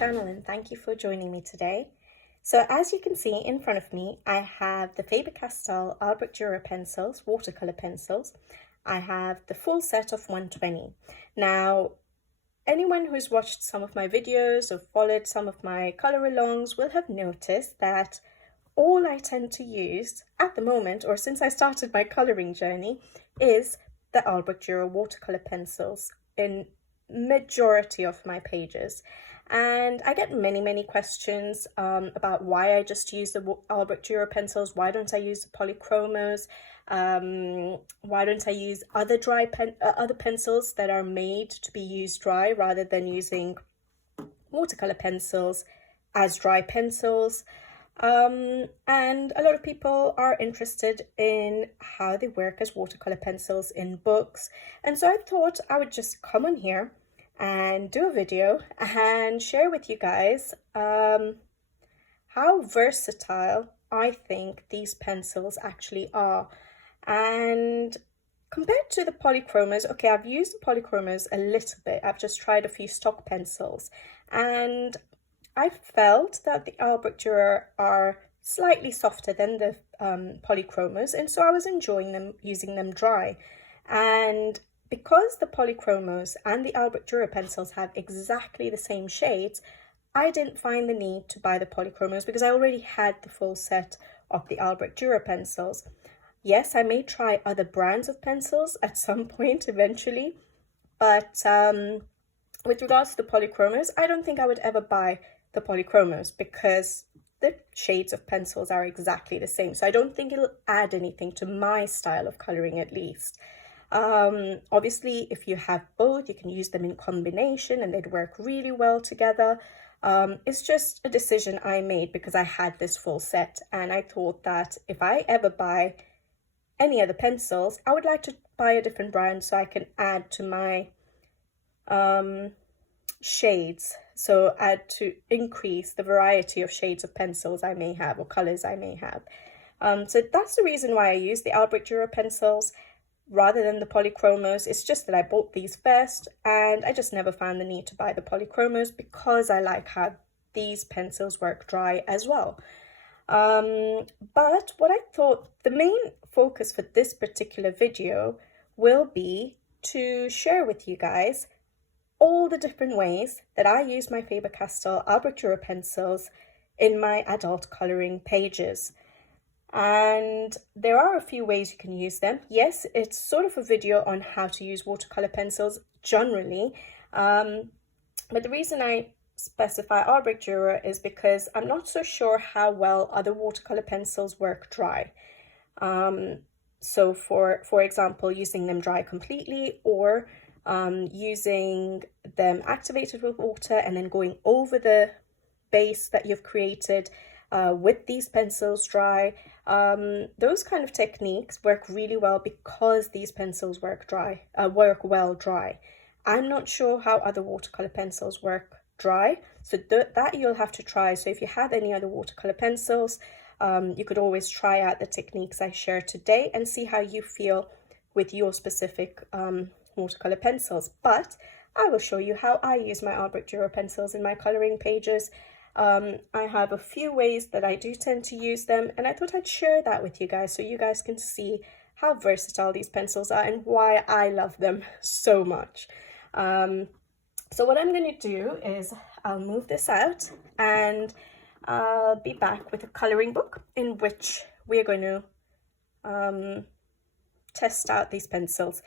channel and thank you for joining me today. So as you can see in front of me, I have the Faber Castell Albrecht Dürer pencils, watercolor pencils. I have the full set of 120. Now, anyone who's watched some of my videos or followed some of my color alongs will have noticed that all I tend to use at the moment, or since I started my coloring journey, is the Albrecht Dürer watercolor pencils in majority of my pages. And I get many questions about why I just use the Albrecht Dürer pencils. Why don't I use the polychromos? Why don't I use other other pencils that are made to be used dry rather than using watercolor pencils as dry pencils? And a lot of people are interested in how they work as watercolor pencils in books. And so I thought I would just come on here and do a video and share with you guys how versatile I think these pencils actually are. And compared to the polychromos, okay, I've used the polychromos a little bit. I've just tried a few stock pencils and I felt that the Albrecht Dürer are slightly softer than the polychromos, and so I was enjoying them, using them dry. And because the polychromos and the Albrecht Dürer pencils have exactly the same shades, I didn't find the need to buy the polychromos because I already had the full set of the Albrecht Dürer pencils. Yes, I may try other brands of pencils at some point eventually, but with regards to the polychromos, I don't think I would ever buy the polychromos because the shades of pencils are exactly the same. So I don't think it'll add anything to my style of coloring, at least. Obviously, if you have both, you can use them in combination and they'd work really well together. It's just a decision I made because I had this full set and I thought that if I ever buy any other pencils, I would like to buy a different brand so I can add to my shades, so add to increase the variety of shades of pencils I may have or colors I may have. So that's the reason why I use the Albrecht Dürer pencils rather than the polychromos. It's just that I bought these first and I just never found the need to buy the polychromos because I like how these pencils work dry as well. But what I thought the main focus for this particular video will be to share with you guys all the different ways that I use my Faber Castell Albrecht Dürer pencils in my adult coloring pages. And there are a few ways you can use them. Yes, it's sort of a video on how to use watercolor pencils generally, but the reason I specify Albrecht Dürer is because I'm not so sure how well other watercolor pencils work dry. So for example, using them dry completely or using them activated with water and then going over the base that you've created with these pencils dry. Those kind of techniques work really well because these pencils work well dry. I'm not sure how other watercolor pencils work dry, so that you'll have to try. So if you have any other watercolor pencils, you could always try out the techniques I share today and see how you feel with your specific watercolor pencils. But I will show you how I use my Albrecht Dürer pencils in my coloring pages. I have a few ways that I do tend to use them, and I thought I'd share that with you guys so you guys can see how versatile these pencils are and why I love them so much. So what I'm going to do is I'll move this out and I'll be back with a coloring book in which we're going to test out these pencils.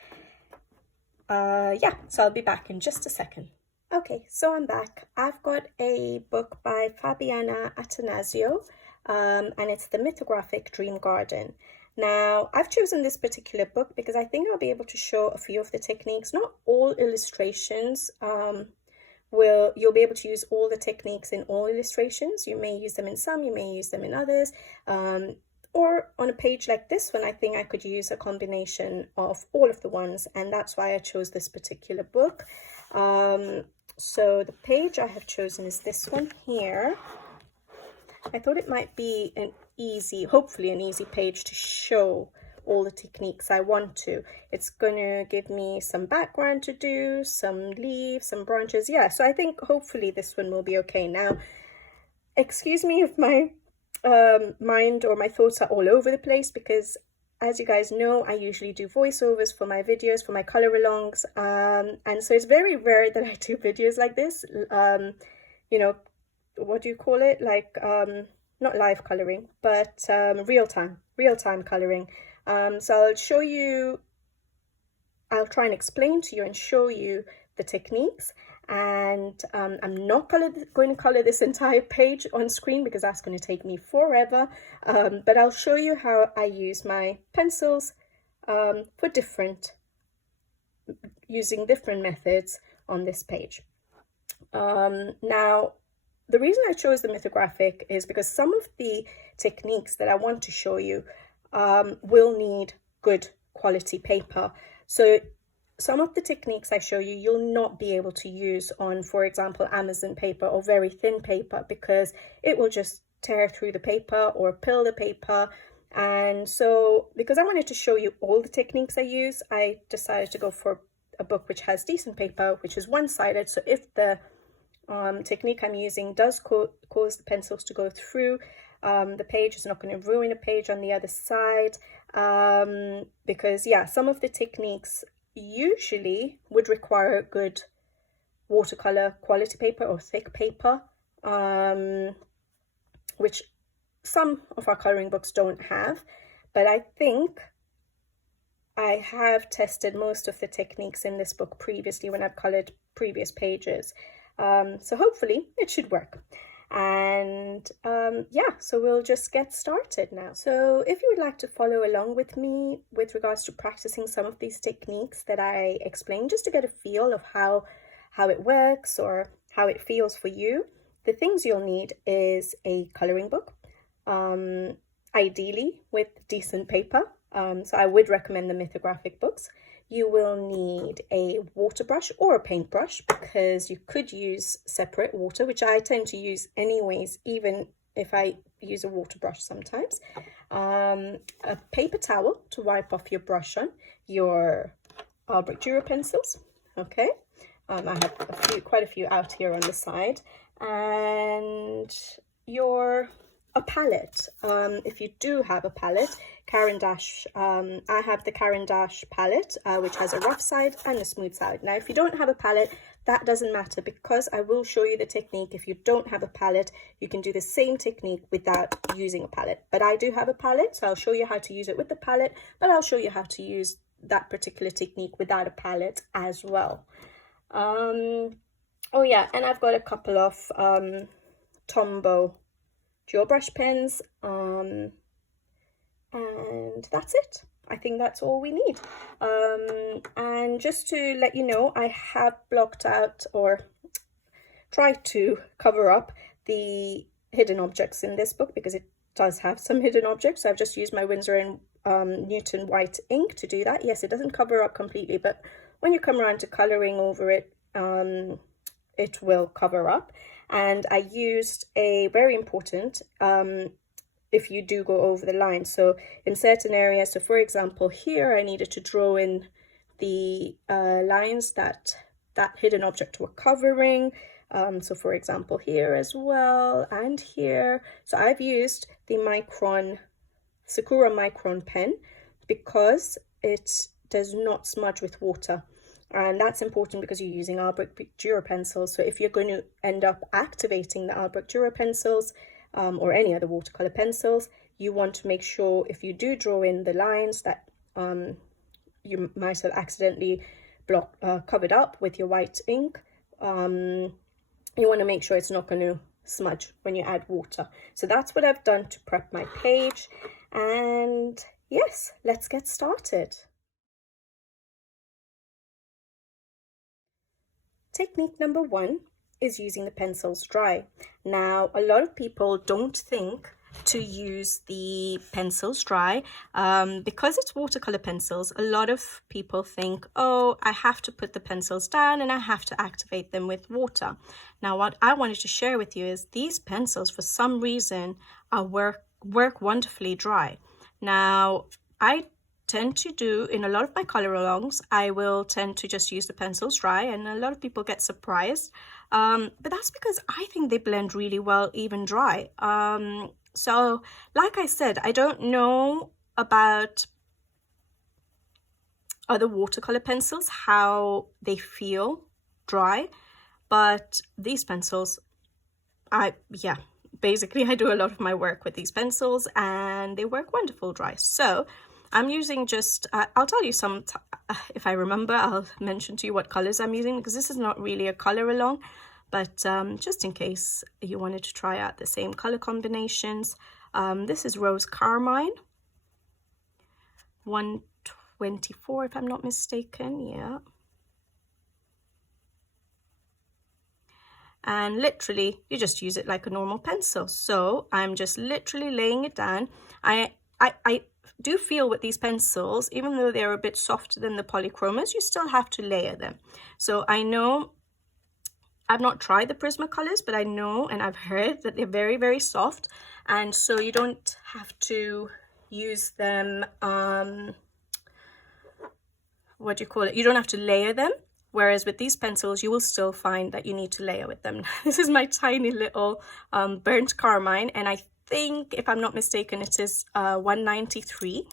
Yeah, so I'll be back in just a second. Okay, so I'm back. I've got a book by Fabiana Attanasio, and it's The Mythographic Dream Garden. Now, I've chosen this particular book because I think I'll be able to show a few of the techniques. Not all illustrations you'll be able to use all the techniques in all illustrations. You may use them in some, you may use them in others. Or on a page like this one, I think I could use a combination of all of the ones, and that's why I chose this particular book. So the page I have chosen is this one here. I thought it might be hopefully an easy page to show all the techniques I want to. It's going to give me some background to do, some leaves, some branches. Yeah, so I think hopefully this one will be okay. Now, excuse me if my mind or my thoughts are all over the place, because as you guys know, I usually do voiceovers for my videos, for my color alongs, and so it's very rare that I do videos like this. You know, what do you call it? Like, not live coloring, but real-time coloring. So I'll show you, I'll try and explain to you and show you the techniques. And I'm not going to color this entire page on screen because that's going to take me forever, but I'll show you how I use my pencils for using different methods on this page. Now, the reason I chose the mythographic is because some of the techniques that I want to show you will need good quality paper. So some of the techniques I show you, you'll not be able to use on, for example, Amazon paper or very thin paper, because it will just tear through the paper or peel the paper. And so, because I wanted to show you all the techniques I use, I decided to go for a book which has decent paper, which is one-sided. So if the technique I'm using does cause the pencils to go through the page, it's not going to ruin a page on the other side, because yeah, some of the techniques usually would require good watercolor quality paper or thick paper, which some of our coloring books don't have. But I think I have tested most of the techniques in this book previously when I've colored previous pages, so hopefully it should work. And yeah, so we'll just get started now. So if you would like to follow along with me with regards to practicing some of these techniques that I explained, just to get a feel of how it works or how it feels for you, the things you'll need is a coloring book, ideally with decent paper. So I would recommend the mythographic books. You will need a water brush or a paintbrush, because you could use separate water, which I tend to use anyways, even if I use a water brush sometimes. A paper towel to wipe off your brush on, your Albrecht Dürer pencils, okay? I have quite a few out here on the side, and a palette. If you do have a palette, Caran d'Ache, I have the Caran d'Ache palette, which has a rough side and a smooth side. Now, if you don't have a palette, that doesn't matter, because I will show you the technique. If you don't have a palette, you can do the same technique without using a palette. But I do have a palette, so I'll show you how to use it with the palette, but I'll show you how to use that particular technique without a palette as well. Oh yeah, and I've got a couple of Tombow dual brush pens, and that's it. I think that's all we need. And just to let you know, I have blocked out or tried to cover up the hidden objects in this book, because it does have some hidden objects. So I've just used my Winsor & Newton white ink to do that. Yes, it doesn't cover up completely, but when you come around to coloring over it, it will cover up. And I used a very important, if you do go over the line, so in certain areas, so for example here, I needed to draw in the lines that hidden object were covering, so for example here as well, and here. So I've used the Sakura Micron pen, because it does not smudge with water. And that's important because you're using Albrecht Dürer pencils. So if you're going to end up activating the Albrecht Dürer pencils, or any other watercolor pencils, you want to make sure, if you do draw in the lines that you might have accidentally covered up with your white ink, you want to make sure it's not going to smudge when you add water. So that's what I've done to prep my page. And yes, let's get started. Technique number 1 is using the pencils dry. Now, a lot of people don't think to use the pencils dry. Because it's watercolor pencils, a lot of people think, oh, I have to put the pencils down and I have to activate them with water. Now, what I wanted to share with you is these pencils, for some reason, work wonderfully dry. Now, I tend to do in a lot of my color alongs, I will tend to just use the pencils dry, and a lot of people get surprised. But that's because I think they blend really well even dry. So like I said, I don't know about other watercolor pencils, how they feel dry, but these pencils, basically I do a lot of my work with these pencils and they work wonderful dry. So I'm using just, I'll tell you some, if I remember, I'll mention to you what colors I'm using, because this is not really a color along, but just in case you wanted to try out the same color combinations. This is Rose Carmine, 124 if I'm not mistaken, yeah. And literally you just use it like a normal pencil. So I'm just literally laying it down. I do feel with these pencils, even though they're a bit softer than the polychromos, you still have to layer them. So I know, I've not tried the Prismacolors, but I know and I've heard that they're very, very soft, and so you don't have to use them, what do you call it? You don't have to layer them. Whereas with these pencils, you will still find that you need to layer with them. This is my tiny little burnt carmine, and I think, if I'm not mistaken, it is 193.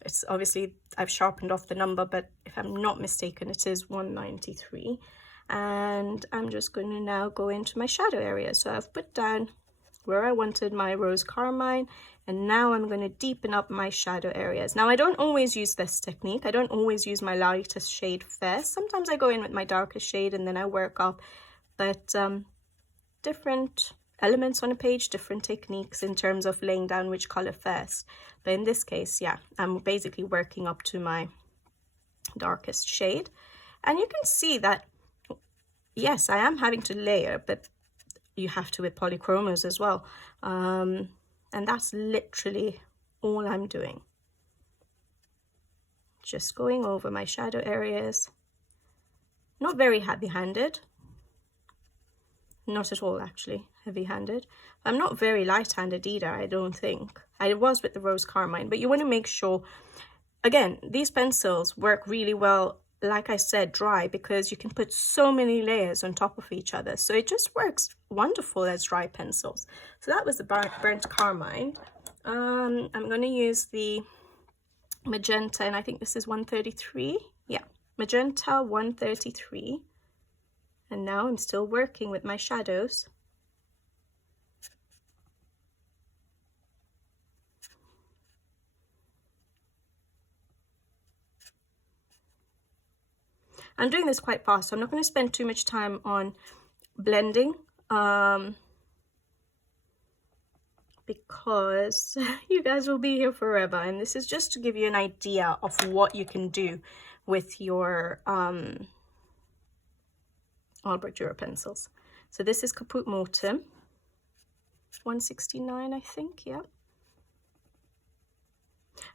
It's obviously, I've sharpened off the number, but if I'm not mistaken, it is 193. And I'm just going to now go into my shadow area. So I've put down where I wanted my Rose Carmine, and now I'm going to deepen up my shadow areas. Now I don't always use this technique. I don't always use my lightest shade first. Sometimes I go in with my darkest shade and then I work up, but different elements on a page, different techniques in terms of laying down which color first. But in this case, yeah, I'm basically working up to my darkest shade, and you can see that, yes, I am having to layer, but you have to with polychromos as well. And that's literally all I'm doing. Just going over my shadow areas. Not very heavy-handed. Not at all, actually, heavy-handed. I'm not very light-handed either, I don't think. I was with the Rose Carmine, but you want to make sure, again, these pencils work really well, like I said, dry, because you can put so many layers on top of each other. So it just works wonderful as dry pencils. So that was the burnt carmine. I'm going to use the magenta, and I think this is 133. Yeah, magenta 133. And now I'm still working with my shadows. I'm doing this quite fast, so I'm not going to spend too much time on blending, because you guys will be here forever, and this is just to give you an idea of what you can do with your Albrecht Dürer pencils. So this is Caput Mortem 169, I think, yeah.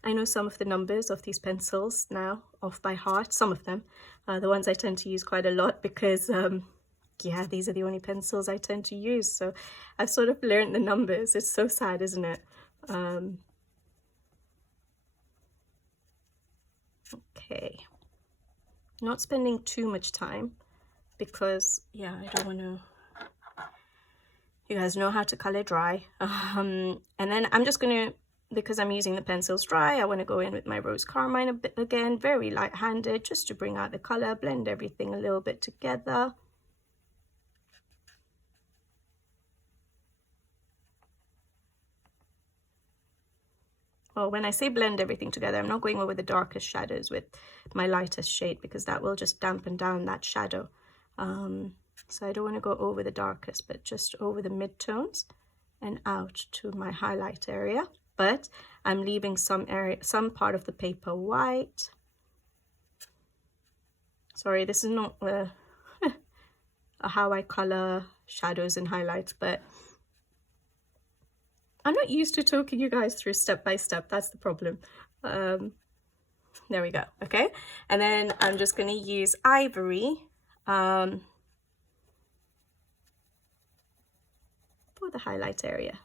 I know some of the numbers of these pencils now off by heart, some of them. The ones I tend to use quite a lot because, yeah, these are the only pencils I tend to use. So I've sort of learned the numbers. It's so sad, isn't it? Okay. Not spending too much time because, yeah, I don't want to... You guys know how to color dry. And then I'm just going to, because I'm using the pencils dry, I want to go in with my Rose Carmine a bit again, very light-handed, just to bring out the color, blend everything a little bit together. Well, when I say blend everything together, I'm not going over the darkest shadows with my lightest shade, because that will just dampen down that shadow. So I don't want to go over the darkest, but just over the mid-tones and out to my highlight area. But I'm leaving some area, some part of the paper white. Sorry, this is not how I color shadows and highlights, but I'm not used to talking you guys through step by step. That's the problem. There we go. Okay, and then I'm just going to use ivory for the highlight area.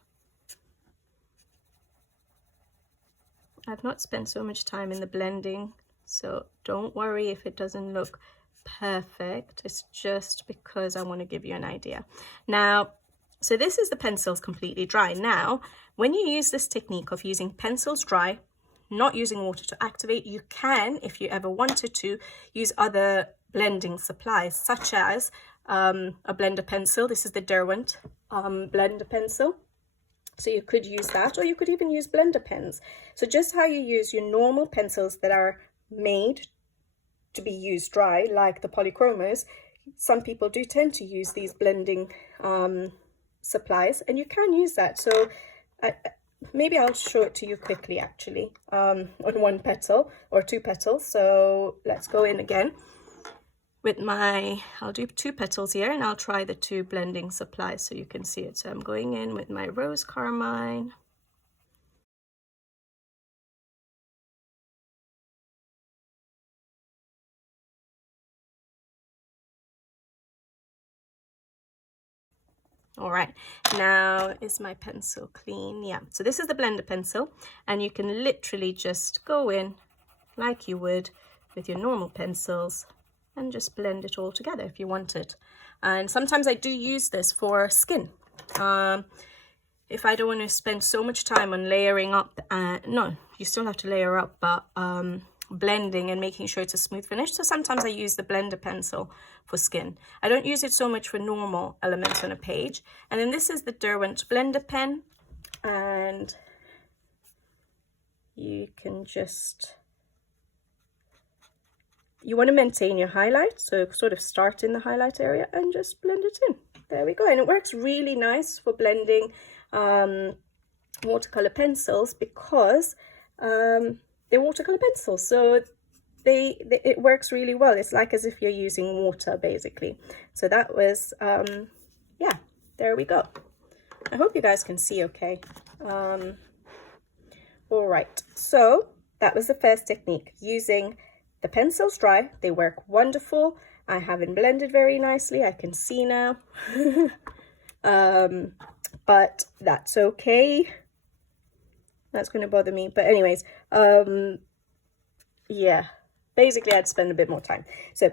I've not spent so much time in the blending, so don't worry if it doesn't look perfect. It's just because I want to give you an idea. Now, so this is the pencils completely dry. Now, when you use this technique of using pencils dry, not using water to activate, you can, if you ever wanted to, use other blending supplies, such as a blender pencil. This is the Derwent blender pencil. So you could use that, or you could even use blender pens. So just how you use your normal pencils that are made to be used dry, like the polychromos, some people do tend to use these blending supplies, and you can use that. So maybe I'll show it to you quickly, actually, on one petal or two petals. So let's go in again with my, I'll do two petals here, and I'll try the two blending supplies so you can see it. So I'm going in with my rose carmine. All right, now is my pencil clean? Yeah, so this is the blender pencil, and you can literally just go in like you would with your normal pencils and just blend it all together if you want it. And sometimes I do use this for skin. If I don't want to spend so much time on layering up, no, you still have to layer up, but blending and making sure it's a smooth finish. So sometimes I use the blender pencil for skin. I don't use it so much for normal elements on a page. And then this is the Derwent blender pen, and you can just, you want to maintain your highlight, so sort of start in the highlight area and just blend it in. There we go. And it works really nice for blending watercolor pencils, because they're watercolor pencils, so it works really well. It's like as if you're using water, basically. So that was yeah, there we go. I hope you guys can see okay. All right, so that was the first technique, using the pencils dry. They work wonderful. I haven't blended very nicely, I can see now. But that's okay. That's going to bother me, but anyways, yeah, basically I'd spend a bit more time. So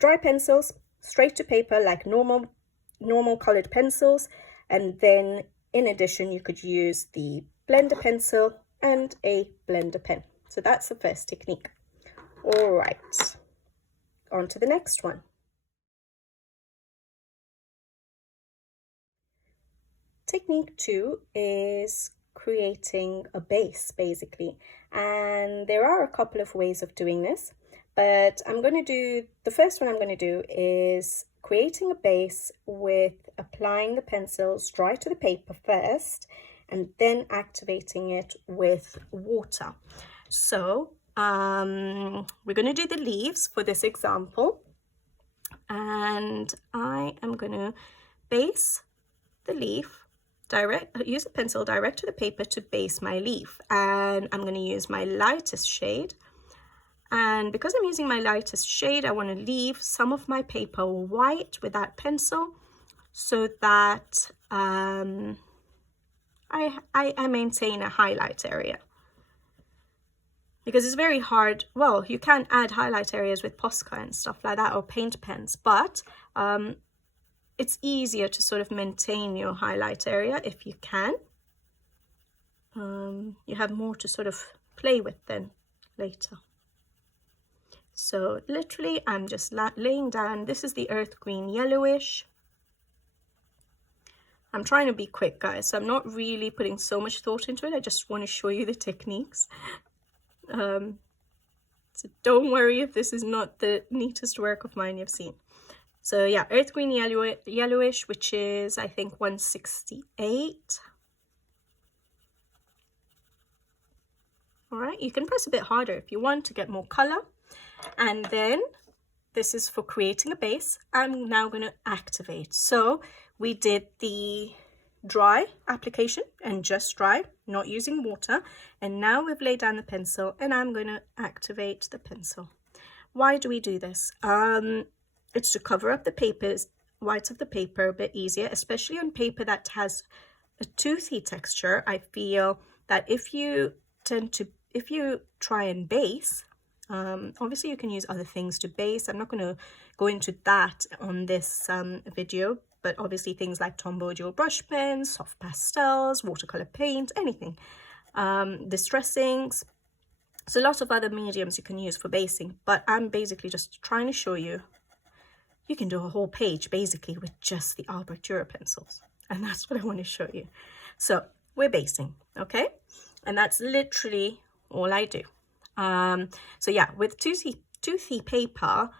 dry pencils straight to paper like normal colored pencils, and then in addition you could use the blender pencil and a blender pen. So that's the first technique. All right, on to the next one. Technique 2 is creating a base, basically, and there are a couple of ways of doing this, but I'm going to do, the first one I'm going to do is creating a base with applying the pencils dry to the paper first, and then activating it with water. So we're going to do the leaves for this example, and I am going to base the leaf, use a pencil direct to the paper to base my leaf, and I'm going to use my lightest shade. And because I'm using my lightest shade, I want to leave some of my paper white with that pencil, so that I maintain a highlight area. Because it's very hard, well, you can add highlight areas with Posca and stuff like that, or paint pens, but it's easier to sort of maintain your highlight area if you can. You have more to sort of play with then later. So literally I'm just laying down, this is the earth green yellowish. I'm trying to be quick, guys, so I'm not really putting so much thought into it. I just want to show you the techniques. So don't worry if this is not the neatest work of mine you've seen. So yeah, earth green yellowish, which is I think 168. All right, you can press a bit harder if you want to get more color. And then this is for creating a base. I'm now going to activate. So we did the dry application and just dry, not using water. And now we've laid down the pencil, and I'm going to activate the pencil. Why do we do this? It's to cover up the papers, whites of the paper a bit easier, especially on paper that has a toothy texture. I feel that if you tend to, if you try and base, obviously you can use other things to base. I'm not going to go into that on this video, but obviously things like Tombow dual brush pens, soft pastels, watercolor paint, anything, distressings. So lots of other mediums you can use for basing, but I'm basically just trying to show you, you can do a whole page basically with just the Albrecht Dürer pencils, and that's what I want to show you. So we're basing, okay, and that's literally all I do. So yeah, with toothy paper,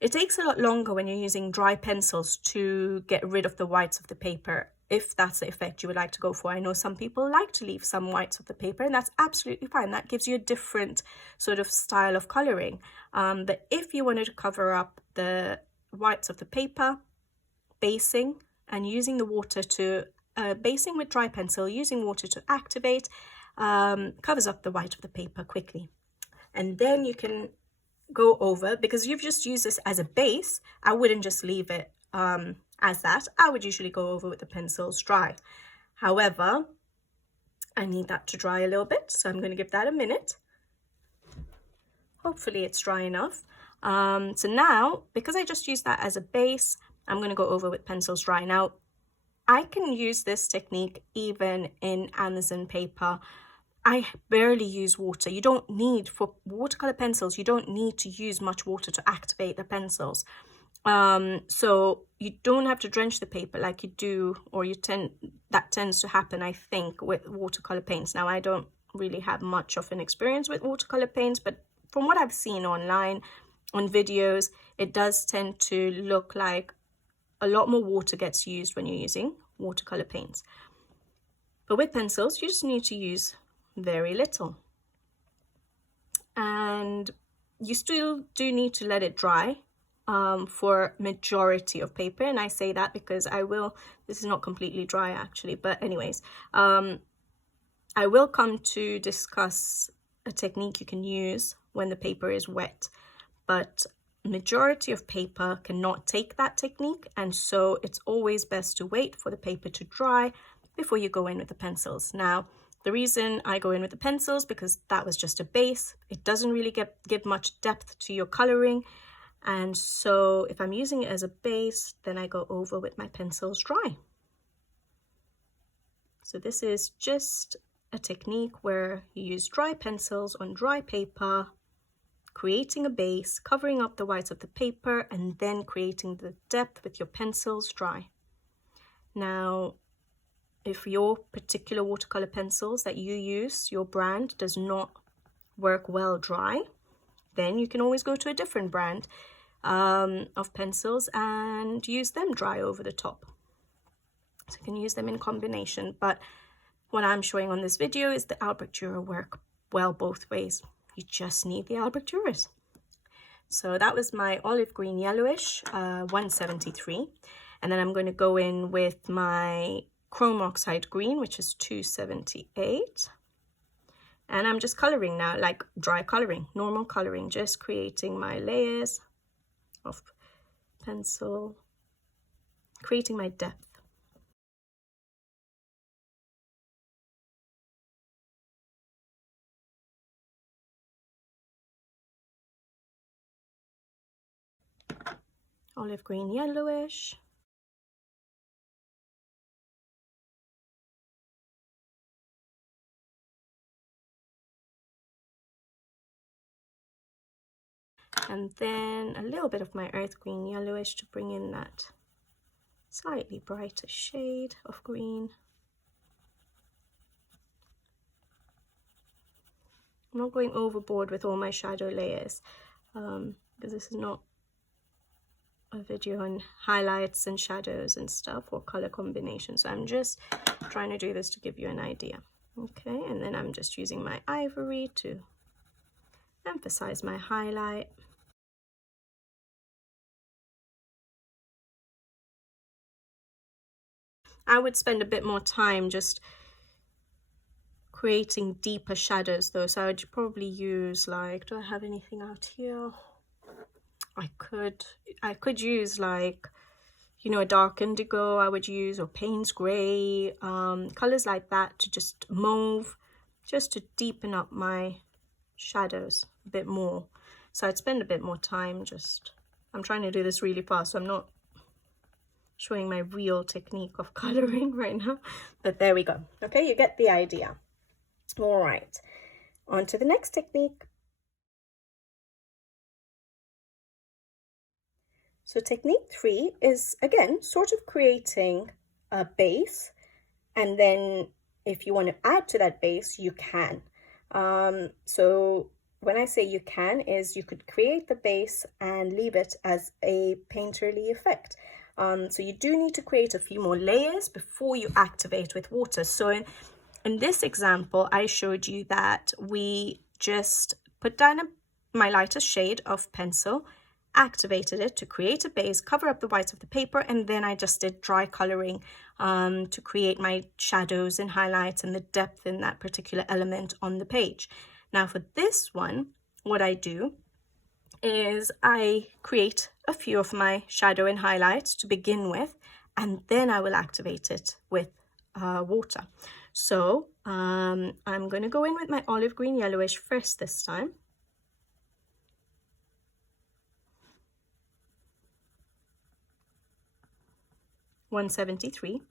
it takes a lot longer when you're using dry pencils to get rid of the whites of the paper, if that's the effect you would like to go for. I know some people like to leave some whites of the paper, and that's absolutely fine. That gives you a different sort of style of coloring. But if you wanted to cover up the whites of the paper, basing and using the water to, basing with dry pencil, using water to activate, covers up the white of the paper quickly. And then you can go over, because you've just used this as a base, I wouldn't just leave it as that. I would usually go over with the pencils dry. However, I need that to dry a little bit, so I'm going to give that a minute. Hopefully it's dry enough. So now, because I just used that as a base, I'm going to go over with pencils dry. Now, I can use this technique even in Amazon paper. I barely use water. You don't need, for watercolor pencils, you don't need to use much water to activate the pencils. So you don't have to drench the paper like you do, or that tends to happen, I think, with watercolor paints. Now, I don't really have much of an experience with watercolor paints, but from what I've seen online, on videos, it does tend to look like a lot more water gets used when you're using watercolor paints. But with pencils, you just need to use very little. And you still do need to let it dry for majority of paper. And I say that because this is not completely dry actually, but anyways, I will come to discuss a technique you can use when the paper is wet, but majority of paper cannot take that technique, and so it's always best to wait for the paper to dry before you go in with the pencils. Now, the reason I go in with the pencils, because that was just a base. It doesn't really give much depth to your coloring, and so if I'm using it as a base, then I go over with my pencils dry. So this is just a technique where you use dry pencils on dry paper, creating a base, covering up the whites of the paper, and then creating the depth with your pencils dry. Now, if your particular watercolor pencils that you use, your brand, does not work well dry, then you can always go to a different brand of pencils and use them dry over the top. So you can use them in combination, but what I'm showing on this video is the Albrecht Dürer work well both ways. You just need the Albrecht Dürers. So that was my olive green yellowish 173, and then I'm going to go in with my chrome oxide green, which is 278, and I'm just coloring now, like dry coloring, normal coloring, just creating my layers of pencil, creating my depth. Olive green yellowish. And then a little bit of my earth green yellowish to bring in that slightly brighter shade of green. I'm not going overboard with all my shadow layers because this is not a video on highlights and shadows and stuff, or color combinations. So I'm just trying to do this to give you an idea. Okay, and then I'm just using my ivory to emphasize my highlight. I would spend a bit more time just creating deeper shadows though, so I would probably use, like, do I have anything out here? I could use, like, you know, a dark indigo I would use, or Payne's grey, colors like that, to just mauve, just to deepen up my shadows a bit more. So I'd spend a bit more time I'm trying to do this really fast, so I'm not showing my real technique of coloring right now, but there we go. Okay, you get the idea. All right, on to the next technique. So technique 3 is, again, sort of creating a base, and then if you want to add to that base, you can. So when I say you can, is you could create the base and leave it as a painterly effect. So you do need to create a few more layers before you activate with water. So in this example, I showed you that we just put down my lightest shade of pencil, activated it to create a base, cover up the whites of the paper, and then I just did dry coloring to create my shadows and highlights and the depth in that particular element on the page. Now for this one, what I do is I create a few of my shadow and highlights to begin with, and then I will activate it with water. So I'm going to go in with my olive green yellowish first this time. (173).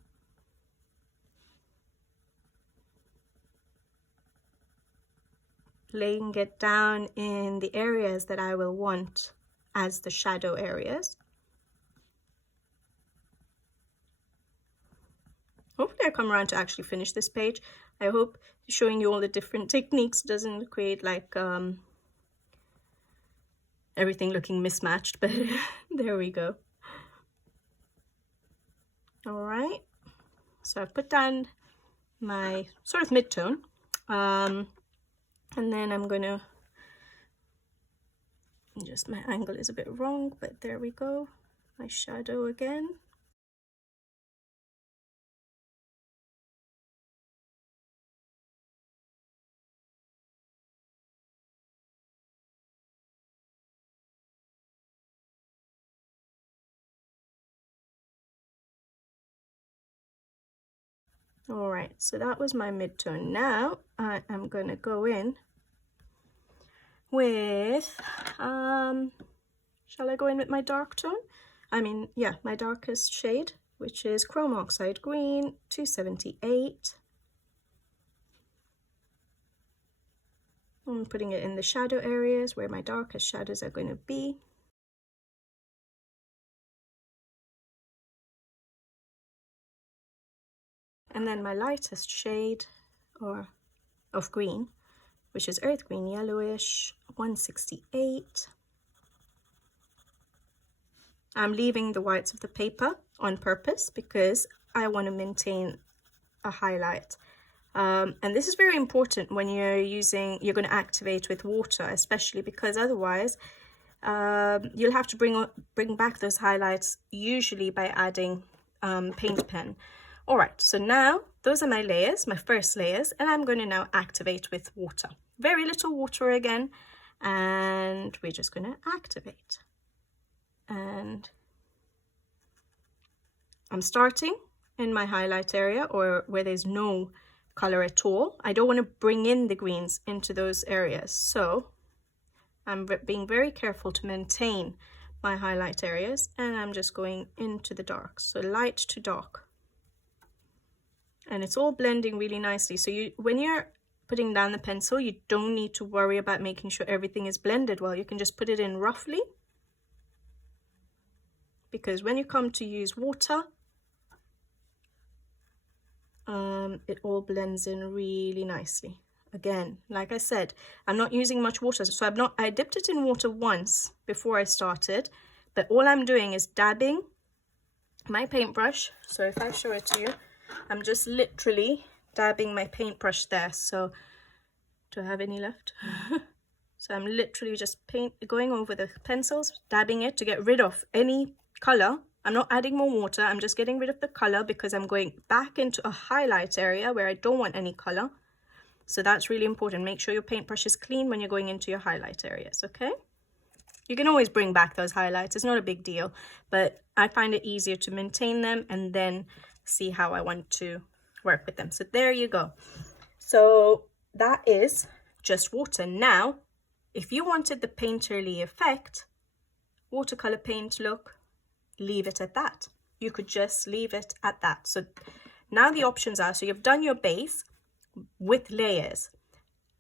Laying it down in the areas that I will want as the shadow areas. Hopefully I come around to actually finish this page. I hope showing you all the different techniques doesn't create like everything looking mismatched, but there we go. All right, so I've put down my sort of mid-tone, and then I'm gonna just, my angle is a bit wrong, but there we go, my shadow again. All right, so that was my mid-tone. Now I am going to go in with, shall I go in with my dark tone? Yeah, my darkest shade, which is Chrome Oxide Green, 278. I'm putting it in the shadow areas where my darkest shadows are going to be. And then my lightest shade of green, which is earth green yellowish, 168. I'm leaving the whites of the paper on purpose because I want to maintain a highlight. And this is very important when you're going to activate with water, especially because otherwise you'll have to bring back those highlights, usually by adding paint pen. All right, so now those are my layers, my first layers, and I'm going to now activate with water. Very little water again, and we're just going to activate. And I'm starting in my highlight area, or where there's no color at all. I don't want to bring in the greens into those areas, so I'm being very careful to maintain my highlight areas, and I'm just going into the dark, so light to dark. And it's all blending really nicely. So when you're putting down the pencil, you don't need to worry about making sure everything is blended well. You can just put it in roughly, because when you come to use water, it all blends in really nicely. Again, like I said, I'm not using much water, so I dipped it in water once before I started, but all I'm doing is dabbing my paintbrush. So if I show it to you, I'm just literally dabbing my paintbrush there. So do I have any left? So I'm literally just going over the pencils, dabbing it to get rid of any color. I'm not adding more water, I'm just getting rid of the color because I'm going back into a highlight area where I don't want any color. So that's really important. Make sure your paintbrush is clean when you're going into your highlight areas, okay? You can always bring back those highlights, it's not a big deal, but I find it easier to maintain them and then see how I want to work with them. So there you go. So that is just water. Now, if you wanted the painterly effect, watercolor paint look, leave it at that. You could just leave it at that. So now the options are, so you've done your base with layers.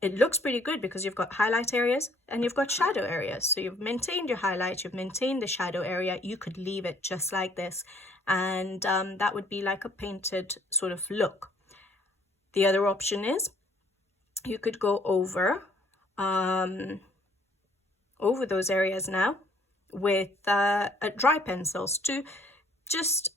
It looks pretty good because you've got highlight areas and you've got shadow areas. So you've maintained your highlight, you've maintained the shadow area. You could leave it just like this, and that would be like a painted sort of look. The other option is you could go over those areas now with dry pencils to just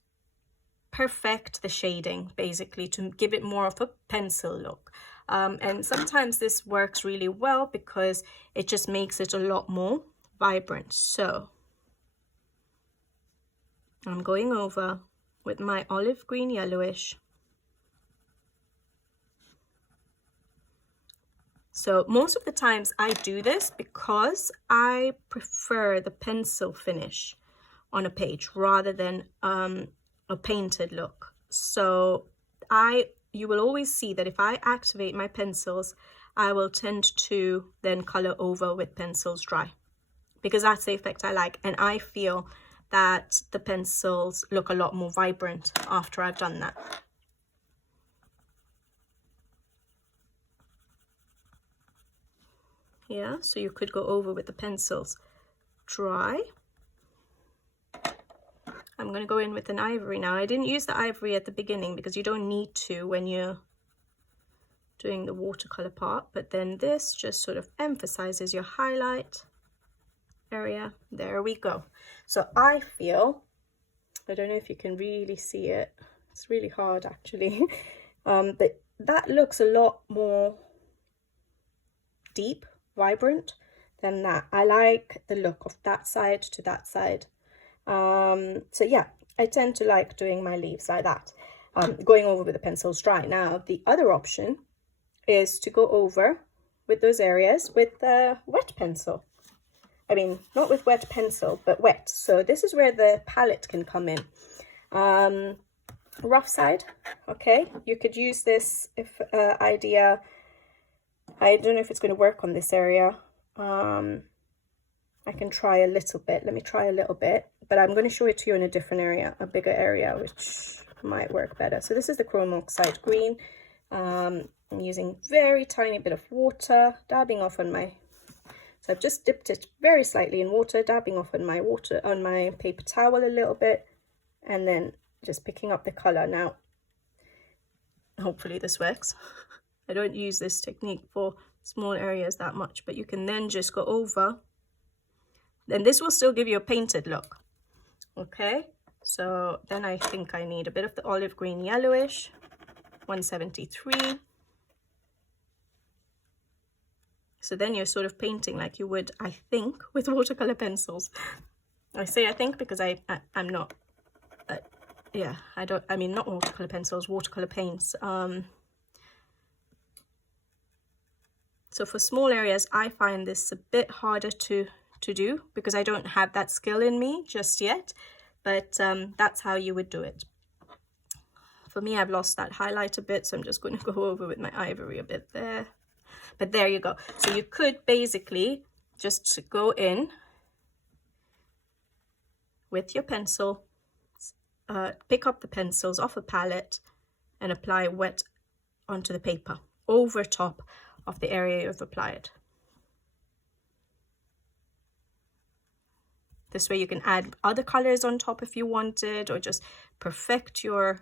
perfect the shading, basically, to give it more of a pencil look. And sometimes this works really well because it just makes it a lot more vibrant. So I'm going over with my olive green yellowish. So most of the times I do this because I prefer the pencil finish on a page rather than a painted look. So you will always see that if I activate my pencils, I will tend to then color over with pencils dry, because that's the effect I like, and I feel that the pencils look a lot more vibrant after I've done that. Yeah, so you could go over with the pencils dry. I'm going to go in with an ivory now. I didn't use the ivory at the beginning because you don't need to when you're doing the watercolor part, but then this just sort of emphasizes your highlight area. There we go. So I feel, I don't know if you can really see it, it's really hard actually, but that looks a lot more deep, vibrant than that. I like the look of that side to that side. So yeah, I tend to like doing my leaves like that, going over with the pencils dry. Now the other option is to go over with those areas with a wet pencil. I mean, not with wet pencil, but wet. So this is where the palette can come in. Rough side, okay, you could use this if idea. I don't know if it's going to work on this area. I can try a little bit. Let me try a little bit, but I'm going to show it to you in a different area, a bigger area, which might work better. So this is the chrome oxide green. I'm using very tiny bit of water, dabbing off on my, so I've just dipped it very slightly in water, dabbing off on my water, on my paper towel a little bit, and then just picking up the color. Now, hopefully this works. I don't use this technique for small areas that much, but you can then just go over. Then this will still give you a painted look. Okay, so then I think I need a bit of the olive green yellowish, 173. So then you're sort of painting like you would, I think, with watercolor pencils. I say I think because I'm not, yeah, I mean, not watercolor pencils, watercolor paints. So for small areas, I find this a bit harder to do because I don't have that skill in me just yet, but that's how you would do it. For me, I've lost that highlight a bit, so I'm just going to go over with my ivory a bit there. But there you go. So you could basically just go in with your pencil, pick up the pencils off a palette and apply wet onto the paper over top of the area you've applied. This way you can add other colors on top if you wanted, or just perfect your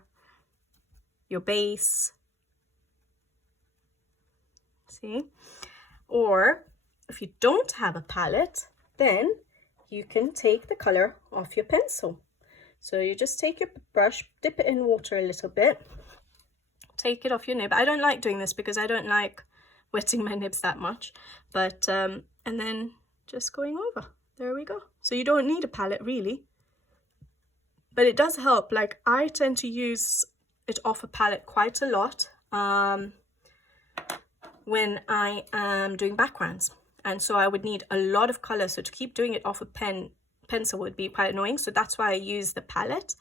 base. See? Or if you don't have a palette, then you can take the color off your pencil. So you just take your brush, dip it in water a little bit, take it off your nib. I don't like doing this because I don't like wetting my nibs that much, but and then just going over. There we go. So you don't need a palette really, but it does help. Like I tend to use it off a palette quite a lot when I am doing backgrounds, and so I would need a lot of color. So to keep doing it off a pencil would be quite annoying. So that's why I use the palette.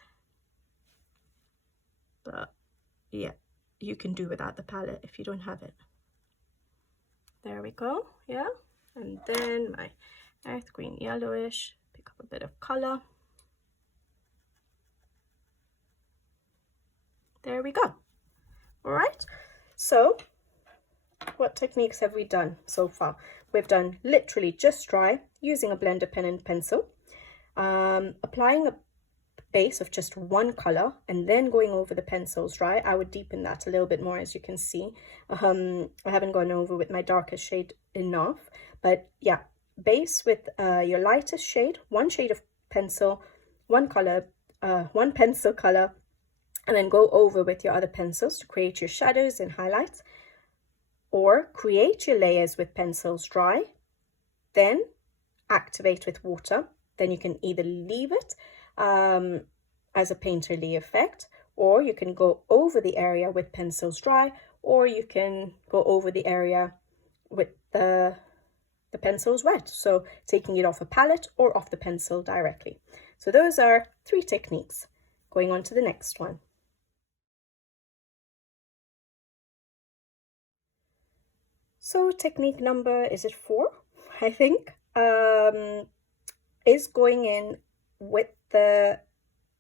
But yeah, you can do without the palette if you don't have it. There we go, yeah. And then my earth green yellowish, pick up a bit of color. There we go. All right, so what techniques have we done so far? We've done literally just dry, using a blender pen and pencil, applying a base of just one color and then going over the pencils dry. I would deepen that a little bit more, as you can see. I haven't gone over with my darkest shade enough, but yeah, base with your lightest shade, one shade of pencil, one color, one pencil color, and then go over with your other pencils to create your shadows and highlights, or create your layers with pencils dry, then activate with water. Then you can either leave it as a painterly effect, or you can go over the area with pencils dry, or you can go over the area with the pencils wet, so taking it off a palette or off the pencil directly. So those are 3 techniques. Going on to the next one. So technique number, is it 4, I think, is going in with the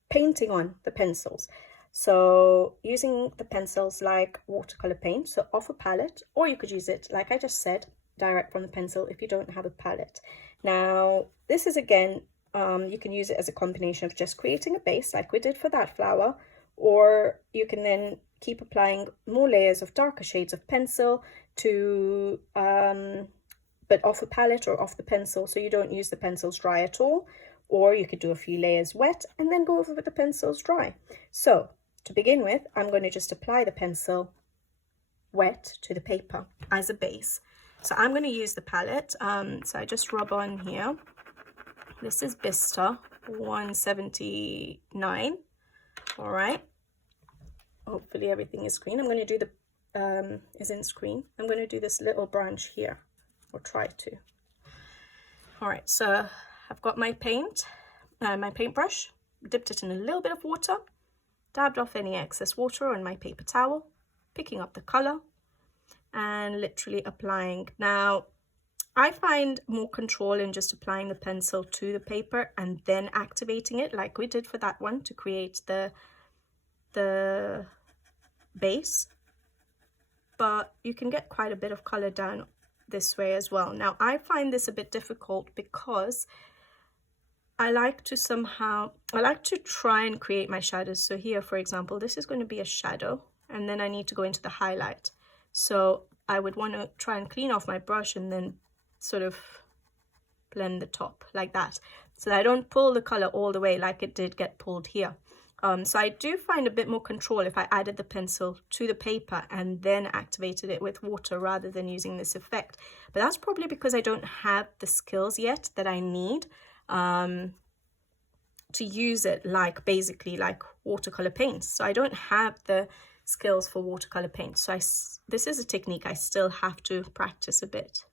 painting on the pencils. So using the pencils like watercolor paint, so off a palette, or you could use it, like I just said, direct from the pencil if you don't have a palette. Now, this is again, you can use it as a combination of just creating a base like we did for that flower, or you can then keep applying more layers of darker shades of pencil to but off a palette or off the pencil, so you don't use the pencils dry at all. Or you could do a few layers wet and then go over with the pencils dry. So to begin with, I'm going to just apply the pencil wet to the paper as a base. So I'm going to use the palette. So I just rub on here. This is Vista 179. All right. Hopefully everything is screen. I'm going to do the is in screen. I'm going to do this little branch here, or try to. All right. So I've got my paint, my paintbrush, dipped it in a little bit of water, dabbed off any excess water on my paper towel, picking up the color and literally applying. Now, I find more control in just applying the pencil to the paper and then activating it like we did for that one to create the base. But you can get quite a bit of color down this way as well. Now, I find this a bit difficult because I like to try and create my shadows. So here, for example, this is going to be a shadow, and then I need to go into the highlight. So I would want to try and clean off my brush and then sort of blend the top like that, so that I don't pull the color all the way like it did get pulled here. So I do find a bit more control if I added the pencil to the paper and then activated it with water rather than using this effect. But that's probably because I don't have the skills yet that I need to use it basically like watercolor paints. So I don't have the skills for watercolor paint. So this is a technique I still have to practice a bit.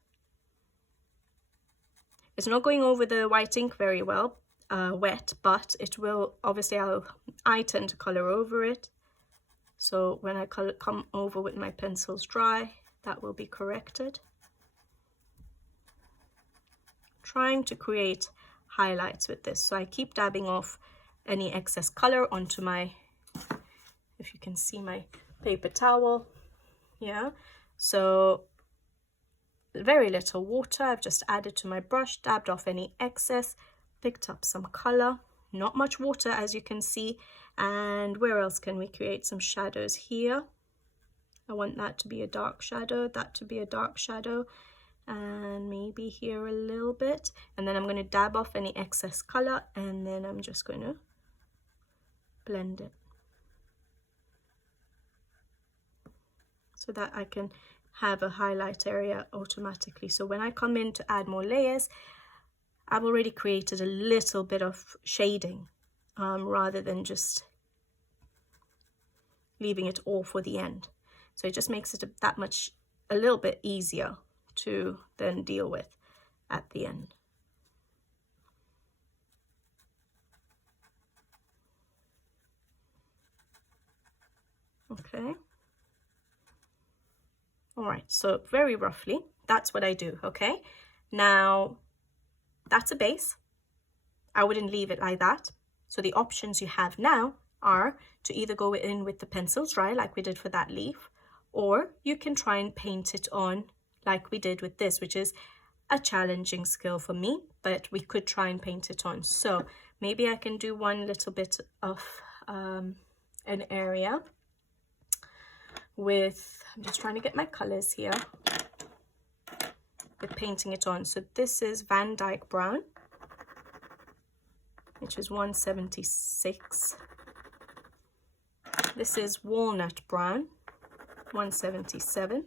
It's not going over the white ink very well, wet, but it will, obviously I tend to color over it. So when I come over with my pencils dry, that will be corrected. Trying to create highlights with this. So I keep dabbing off any excess color onto my, if you can see, my paper towel. Yeah, so very little water. I've just added to my brush, dabbed off any excess, picked up some color, not much water as you can see. And where else can we create some shadows? Here, I want that to be a dark shadow, that to be a dark shadow, and maybe here a little bit. And then I'm going to dab off any excess color, and then I'm just going to blend it so that I can have a highlight area automatically. So when I come in to add more layers, I've already created a little bit of shading rather than just leaving it all for the end. So it just makes it a little bit easier to then deal with at the end. Okay. All right, so very roughly, that's what I do, okay? Now, that's a base. I wouldn't leave it like that. So the options you have now are to either go in with the pencils dry, like we did for that leaf, or you can try and paint it on like we did with this, which is a challenging skill for me, but we could try and paint it on. So maybe I can do one little bit of an area with, I'm just trying to get my colors here, with painting it on. So this is Van Dyke Brown, which is 176. This is Walnut Brown, 177.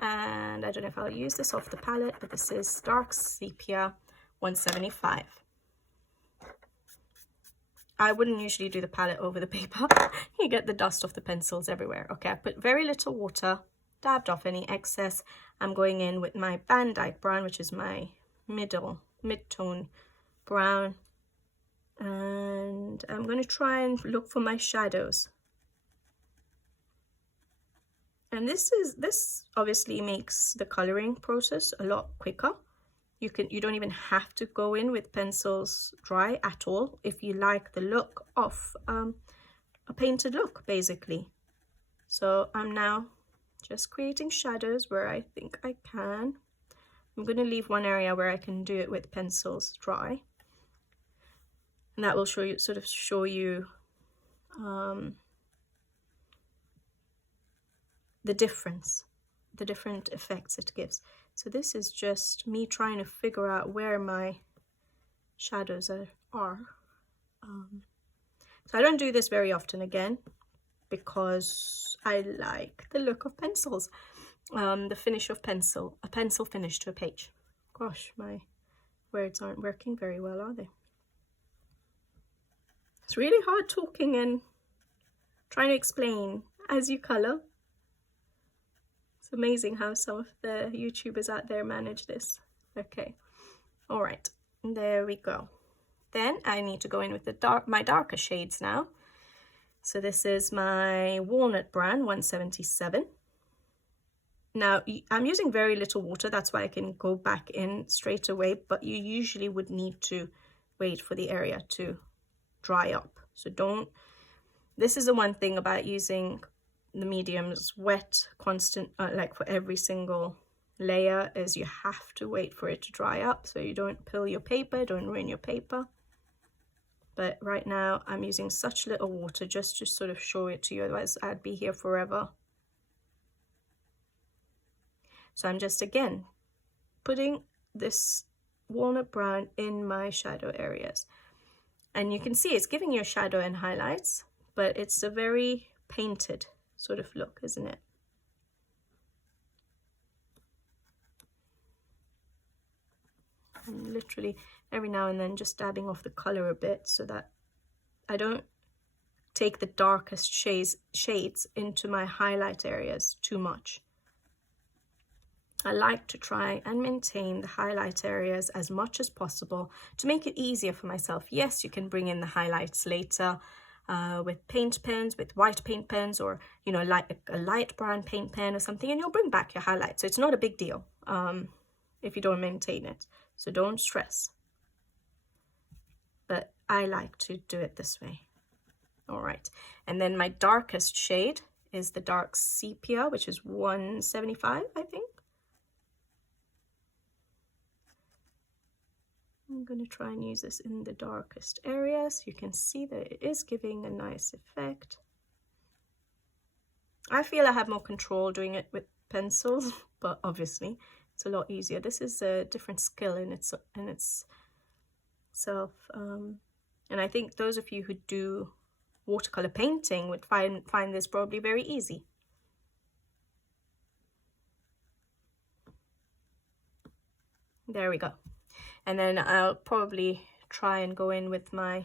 And I don't know if I'll use this off the palette, but this is Dark Sepia, 175. I wouldn't usually do the palette over the paper. You get the dust off the pencils everywhere. Okay, I put very little water, dabbed off any excess. I'm going in with my Van Dyke Brown, which is my mid-tone brown. And I'm going to try and look for my shadows. And this obviously makes the coloring process a lot quicker. You don't even have to go in with pencils dry at all if you like the look of a painted look, basically. So I'm now just creating shadows where I think I can. I'm going to leave one area where I can do it with pencils dry, and that will show you the different effects it gives. So this is just me trying to figure out where my shadows are. So I don't do this very often, again, because I like the look of pencils, the finish of a pencil finish to a page. Gosh, my words aren't working very well, are they? It's really hard talking and trying to explain as you color. It's amazing how some of the YouTubers out there manage this. Okay, all right, there we go. Then I need to go in with my darker shades now. So this is my Walnut Brown, 177. Now I'm using very little water, that's why I can go back in straight away, but you usually would need to wait for the area to dry up. So this is the one thing about using the mediums wet, constant, like for every single layer, is you have to wait for it to dry up so you don't pill your paper, don't ruin your paper. But right now I'm using such little water just to sort of show it to you, otherwise I'd be here forever. So I'm just, again, putting this Walnut Brown in my shadow areas. And you can see it's giving you a shadow and highlights, but it's a very painted sort of look, isn't it? I'm literally every now and then just dabbing off the color a bit so that I don't take the darkest shades into my highlight areas too much. I like to try and maintain the highlight areas as much as possible to make it easier for myself. Yes, you can bring in the highlights later with paint pens, with white paint pens, or a light brown paint pen or something, and you'll bring back your highlights. So it's not a big deal if you don't maintain it. So don't stress. But I like to do it this way. All right. And then my darkest shade is the Dark Sepia, which is 175, I think. I'm going to try and use this in the darkest areas. You can see that it is giving a nice effect. I feel I have more control doing it with pencils, but obviously it's a lot easier. This is a different skill in itself. And I think those of you who do watercolor painting would find this probably very easy. There we go. And then I'll probably try and go in with my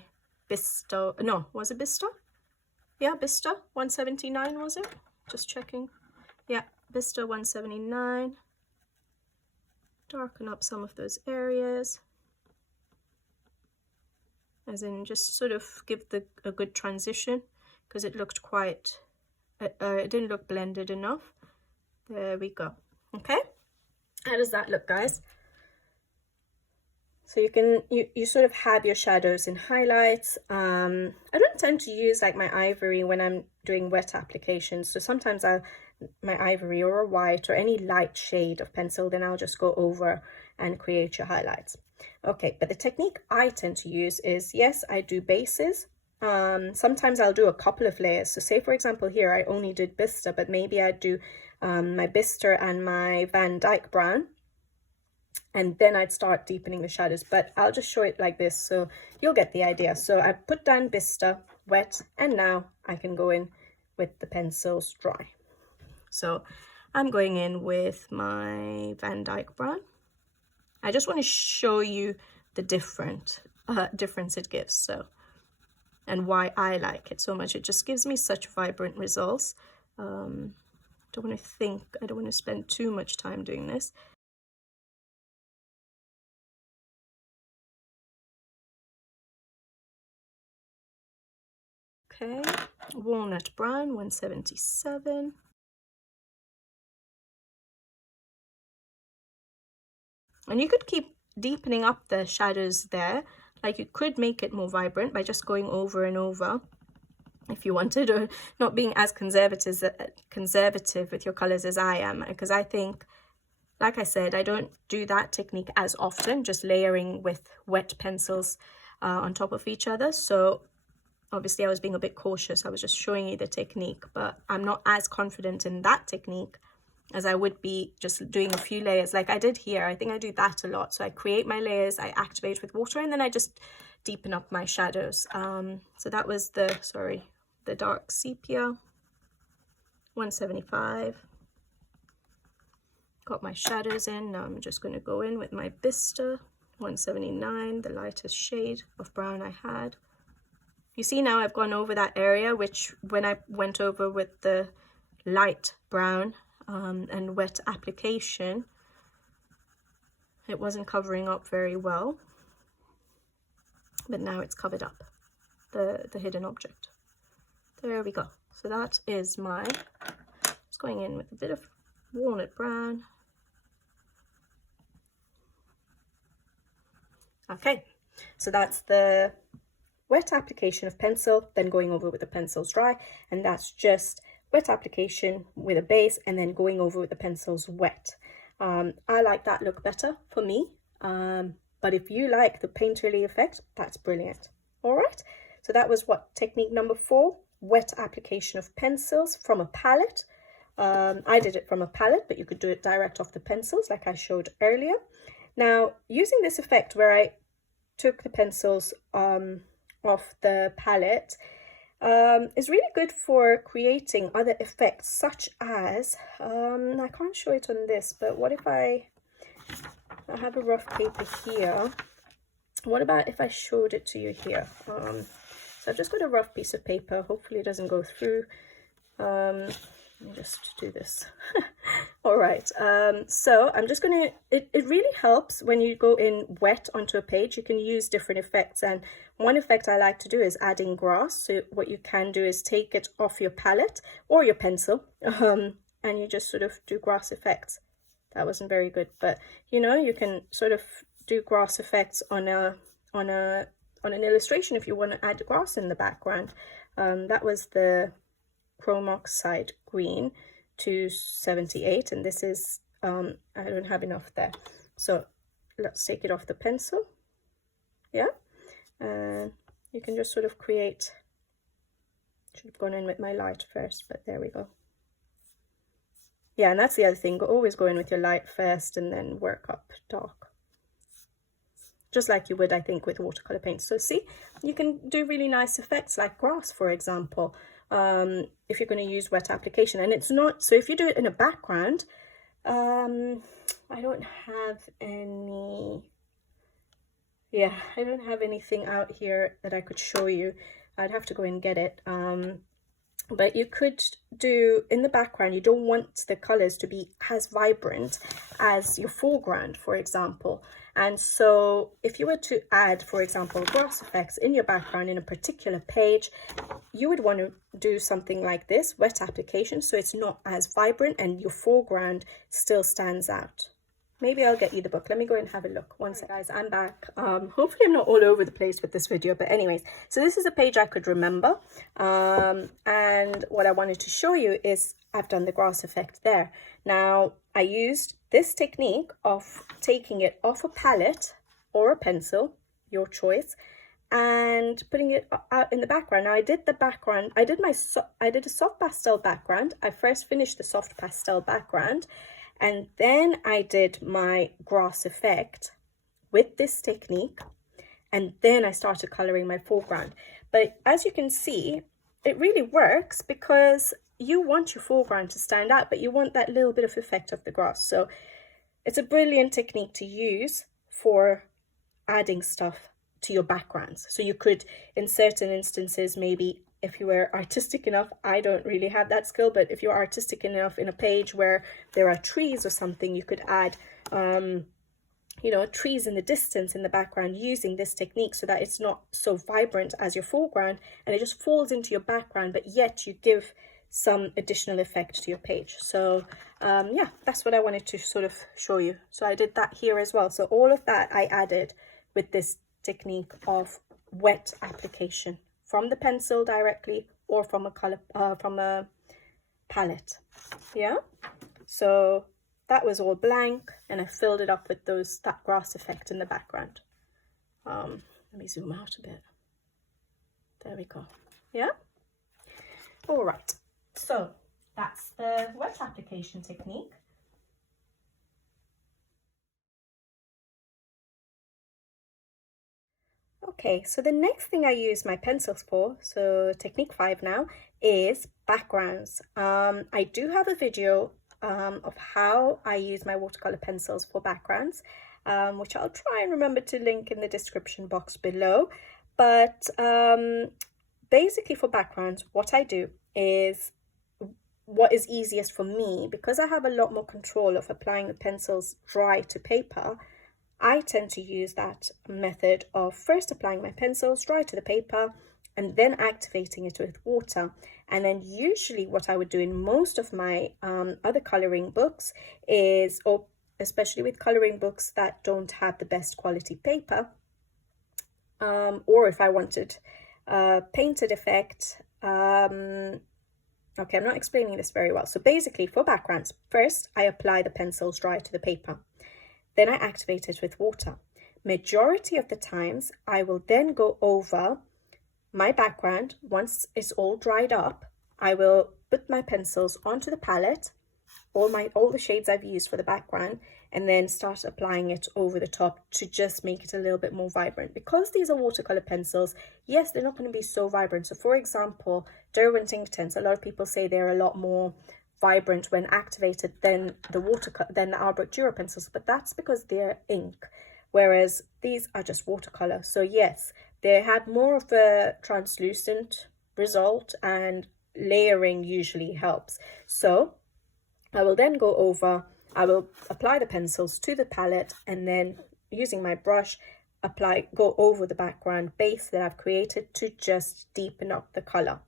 Bisto. No, was it Bisto? Yeah, Bisto 179, was it? Just checking. Yeah, Bisto 179. Darken up some of those areas. As in, just sort of give a good transition, because it looked quite, it didn't look blended enough. There we go. Okay. How does that look, guys? So you sort of have your shadows in highlights. I don't tend to use like my ivory when I'm doing wet applications. So sometimes my ivory or a white or any light shade of pencil, then I'll just go over and create your highlights. Okay, but the technique I tend to use is, yes, I do bases. Sometimes I'll do a couple of layers. So say, for example, here I only did Bister, but maybe I'd do my Bister and my Van Dyke Brown. And then I'd start deepening the shadows, but I'll just show it like this so you'll get the idea. So I put down Bister, wet, and now I can go in with the pencils dry. So I'm going in with my Van Dyke Brown. I just want to show you the difference it gives, so, and why I like it so much. It just gives me such vibrant results. I don't want to spend too much time doing this. Okay, Walnut Brown, 177. And you could keep deepening up the shadows there. Like you could make it more vibrant by just going over and over if you wanted, or not being as conservative with your colors as I am, because I think, like I said, I don't do that technique as often, just layering with wet pencils on top of each other. So obviously I was being a bit cautious. I was just showing you the technique, but I'm not as confident in that technique as I would be just doing a few layers like I did here. I think I do that a lot. So I create my layers, I activate with water, and then I just deepen up my shadows. So that was the dark sepia, 175. Got my shadows in. Now I'm just going to go in with my Bister, 179, the lightest shade of brown I had. You see now I've gone over that area, which when I went over with the light brown and wet application, it wasn't covering up very well. But now it's covered up, the hidden object. There we go. So that is my, just going in with a bit of walnut brown. Okay, so that's the wet application of pencil, then going over with the pencils dry, and that's just wet application with a base and then going over with the pencils wet. I like that look better for me, but if you like the painterly effect, that's brilliant. All right, so that was what, technique number 4, wet application of pencils from a palette. I did it from a palette, but you could do it direct off the pencils like I showed earlier. Now, using this effect where I took the pencils off the palette is really good for creating other effects, such as, I can't show it on this, but what if I have a rough paper here. What about if I showed it to you here? So I've just got a rough piece of paper. Hopefully it doesn't go through. Let me just do this. All right, so I'm just gonna, it really helps when you go in wet onto a page. You can use different effects, and one effect I like to do is adding grass. So what you can do is take it off your palette or your pencil, and you just sort of do grass effects. That wasn't very good, but you know, you can sort of do grass effects on an illustration if you want to add grass in the background. That was the chrome oxide green 278, and this is I don't have enough there, so let's take it off the pencil. Yeah, and you can just sort of create, should have gone in with my light first, but there we go. Yeah, and that's the other thing, always go in with your light first and then work up dark, just like you would, I think, with watercolor paint. So see, you can do really nice effects like grass, for example, if you're going to use wet application. And it's not, so if you do it in a background, I don't have any, yeah, I don't have anything out here that I could show you. I'd have to go and get it. But you could do in the background, you don't want the colors to be as vibrant as your foreground, for example. And so if you were to add, for example, grass effects in your background in a particular page, you would want to do something like this, wet application, so it's not as vibrant and your foreground still stands out. maybe I'll get you the book. Let me go and have a look. One second, guys, I'm back. Hopefully I'm not all over the place with this video, but anyways, so this is a page I could remember. And what I wanted to show you is I've done the grass effect there. Now, I used this technique of taking it off a palette or a pencil, your choice, and putting it out in the background. Now, I did the background, I did a soft pastel background. I first finished the soft pastel background, and then I did my grass effect with this technique, and then I started coloring my foreground. But as you can see, it really works because you want your foreground to stand out, but you want that little bit of effect of the grass. So it's a brilliant technique to use for adding stuff to your backgrounds. So you could, in certain instances, maybe if you were artistic enough, I don't really have that skill, but if you're artistic enough in a page where there are trees or something, you could add you know, trees in the distance in the background using this technique, so that it's not so vibrant as your foreground and it just falls into your background, but yet you give some additional effect to your page. So yeah, that's what I wanted to sort of show you. So I did that here as well. So all of that I added with this technique of wet application from the pencil directly or from a color from a palette. Yeah, so that was all blank and I filled it up with that grass effect in the background. Let me zoom out a bit. There we go. Yeah, all right, so that's the wet application technique. Okay, so the next thing I use my pencils for, so technique 5 now, is backgrounds. I do have a video of how I use my watercolor pencils for backgrounds, which I'll try and remember to link in the description box below. But basically for backgrounds, what I do is what is easiest for me, because I have a lot more control of applying the pencils dry to paper. I tend to use that method of first applying my pencils dry to the paper and then activating it with water. And then usually what I would do in most of my other coloring books is, or especially with coloring books that don't have the best quality paper, or if I wanted a painted effect, okay, I'm not explaining this very well. So basically for backgrounds, first I apply the pencils dry to the paper. Then I activate it with water. Majority of the times, I will then go over my background. Once it's all dried up, I will put my pencils onto the palette, all the shades I've used for the background, and then start applying it over the top to just make it a little bit more vibrant. Because these are watercolor pencils, yes, they're not going to be so vibrant. So for example, Derwent ink tints, a lot of people say they're a lot more vibrant when activated than the Albrecht Dürer pencils, but that's because they're ink, whereas these are just watercolor. So yes, they have more of a translucent result, and layering usually helps. So I will then go over, I will apply the pencils to the palette, and then using my brush go over the background base that I've created to just deepen up the color.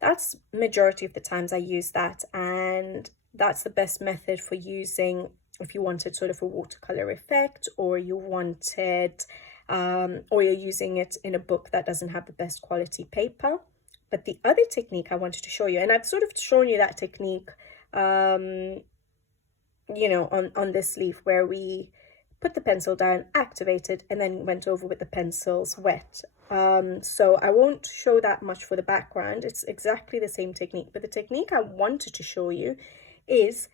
That's majority of the times I use that, and that's the best method for using if you wanted sort of a watercolor effect, or you wanted, or you're using it in a book that doesn't have the best quality paper. But the other technique I wanted to show you, and I've sort of shown you that technique, you know, on this leaf where we put the pencil down, activated, and then went over with the pencils wet. So I won't show that much for the background. It's exactly the same technique, but the technique I wanted to show you is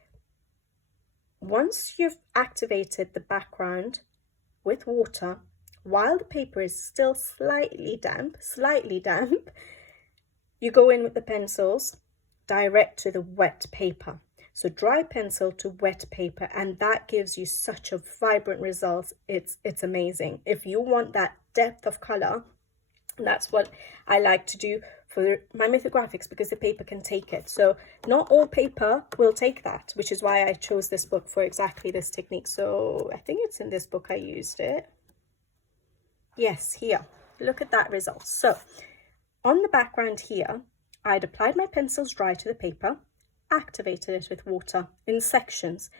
once you've activated the background with water, while the paper is still slightly damp, you go in with the pencils direct to the wet paper. So dry pencil to wet paper, and that gives you such a vibrant result. It's amazing. If you want that depth of color, that's what I like to do for my mythographics, because the paper can take it. So not all paper will take that, which is why I chose this book for exactly this technique. So I think it's in this book I used it. Yes, here. Look at that result. So on the background here, I'd applied my pencils dry to the paper, activated it with water in sections,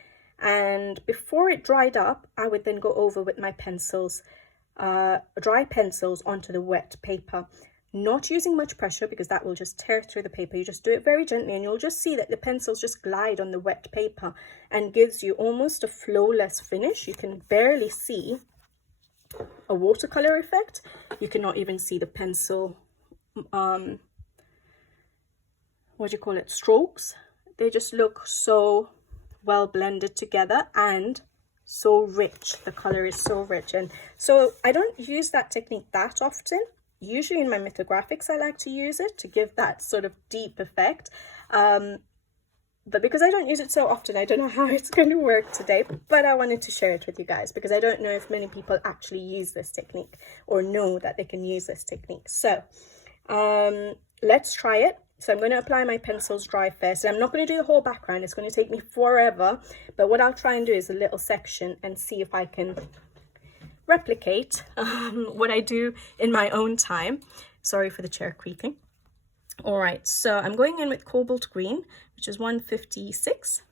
And before it dried up, I would then go over with my pencils, dry pencils onto the wet paper. Not using much pressure because that will just tear through the paper. You just do it very gently and you'll just see that the pencils just glide on the wet paper and gives you almost a flawless finish. You can barely see a watercolor effect. You cannot even see the pencil, what do you call it, strokes. They just look so well blended together and so rich. The color is so rich. And so I don't use that technique that often. Usually in my mythographics, I like to use it to give that sort of deep effect. But because I don't use it so often, I don't know how it's going to work today. But I wanted to share it with you guys because I don't know if many people actually use this technique or know that they can use this technique. So let's try it. So I'm going to apply my pencils dry first. And I'm not going to do the whole background. It's going to take me forever. But what I'll try and do is a little section and see if I can replicate what I do in my own time. Sorry for the chair creaking. All right, so I'm going in with cobalt green, which is 156.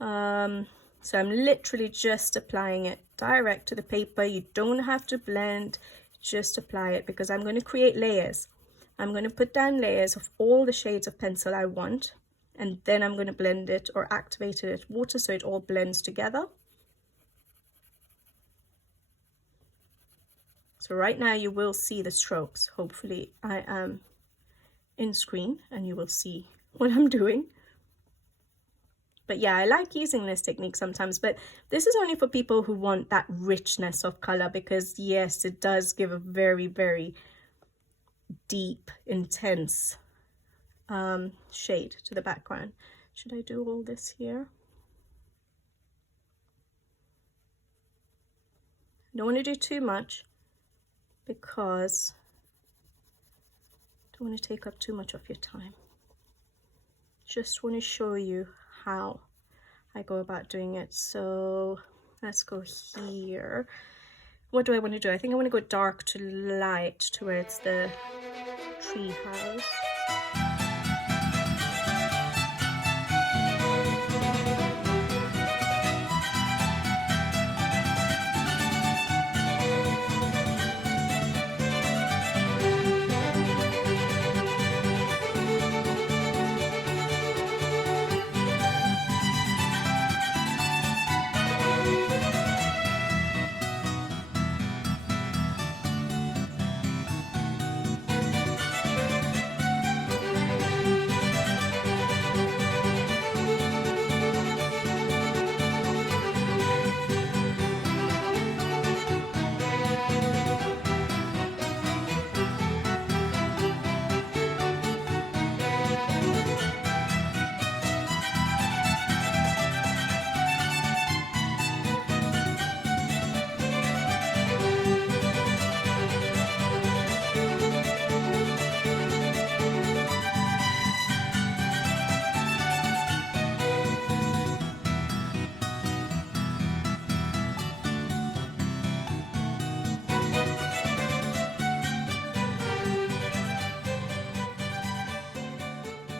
So I'm literally just applying it direct to the paper. You don't have to blend, just apply it because I'm going to create layers. I'm going to put down layers of all the shades of pencil I want, and then I'm going to blend it or activate it with water so it all blends together. So right now you will see the strokes. Hopefully I am in screen and you will see what I'm doing. But yeah, I like using this technique sometimes, but this is only for people who want that richness of color because yes, it does give a very, very deep, intense shade to the background. Should I do all this here? I don't want to do too much, because I don't want to take up too much of your time. Just want to show you how I go about doing it. So let's go here. What do I want to do? I think I want to go dark to light towards the tree house.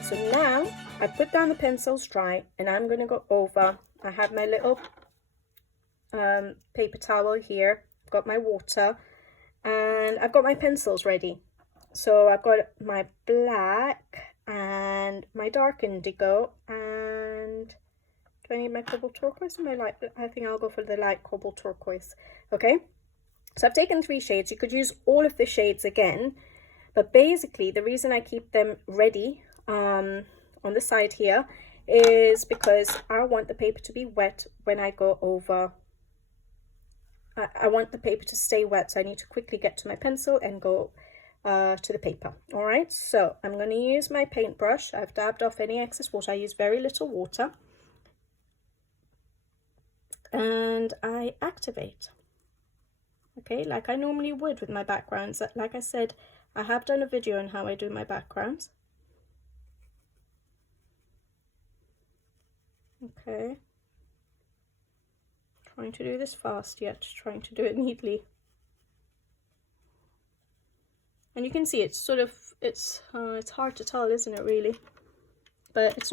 So now I put down the pencils dry and I'm going to go over. I have my little paper towel here. I've got my water and I've got my pencils ready. So I've got my black and my dark indigo, and do I need my cobalt turquoise or my light? I think I'll go for the light cobalt turquoise. Okay, so I've taken 3 shades. You could use all of the shades again, but basically the reason I keep them ready on the side here is because I want the paper to be wet when I go over. I want the paper to stay wet, so I need to quickly get to my pencil and go to the paper. All right, so I'm going to use my paintbrush. I've dabbed off any excess water. I use very little water and I activate, okay, like I normally would with my backgrounds. Like I said, I have done a video on how I do my backgrounds. Okay, trying to do this fast yet trying to do it neatly. And you can see it's sort of, it's hard to tell, isn't it, really? But it's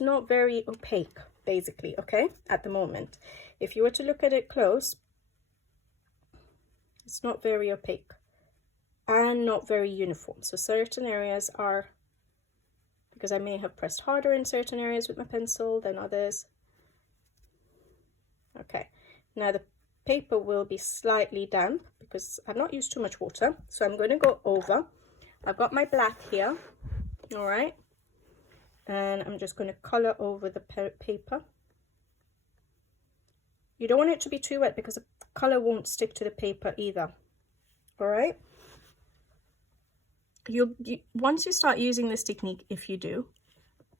not very opaque. basically, okay, at the moment. If you were to look at it close, it's not very opaque and not very uniform. So certain areas are, because I may have pressed harder in certain areas with my pencil than others. Okay, now the paper will be slightly damp because I've not used too much water. So I'm going to go over. I've got my black here, all right, and I'm just going to color over the paper. You don't want it to be too wet because the color won't stick to the paper either, all right. Once you start using this technique, if you do,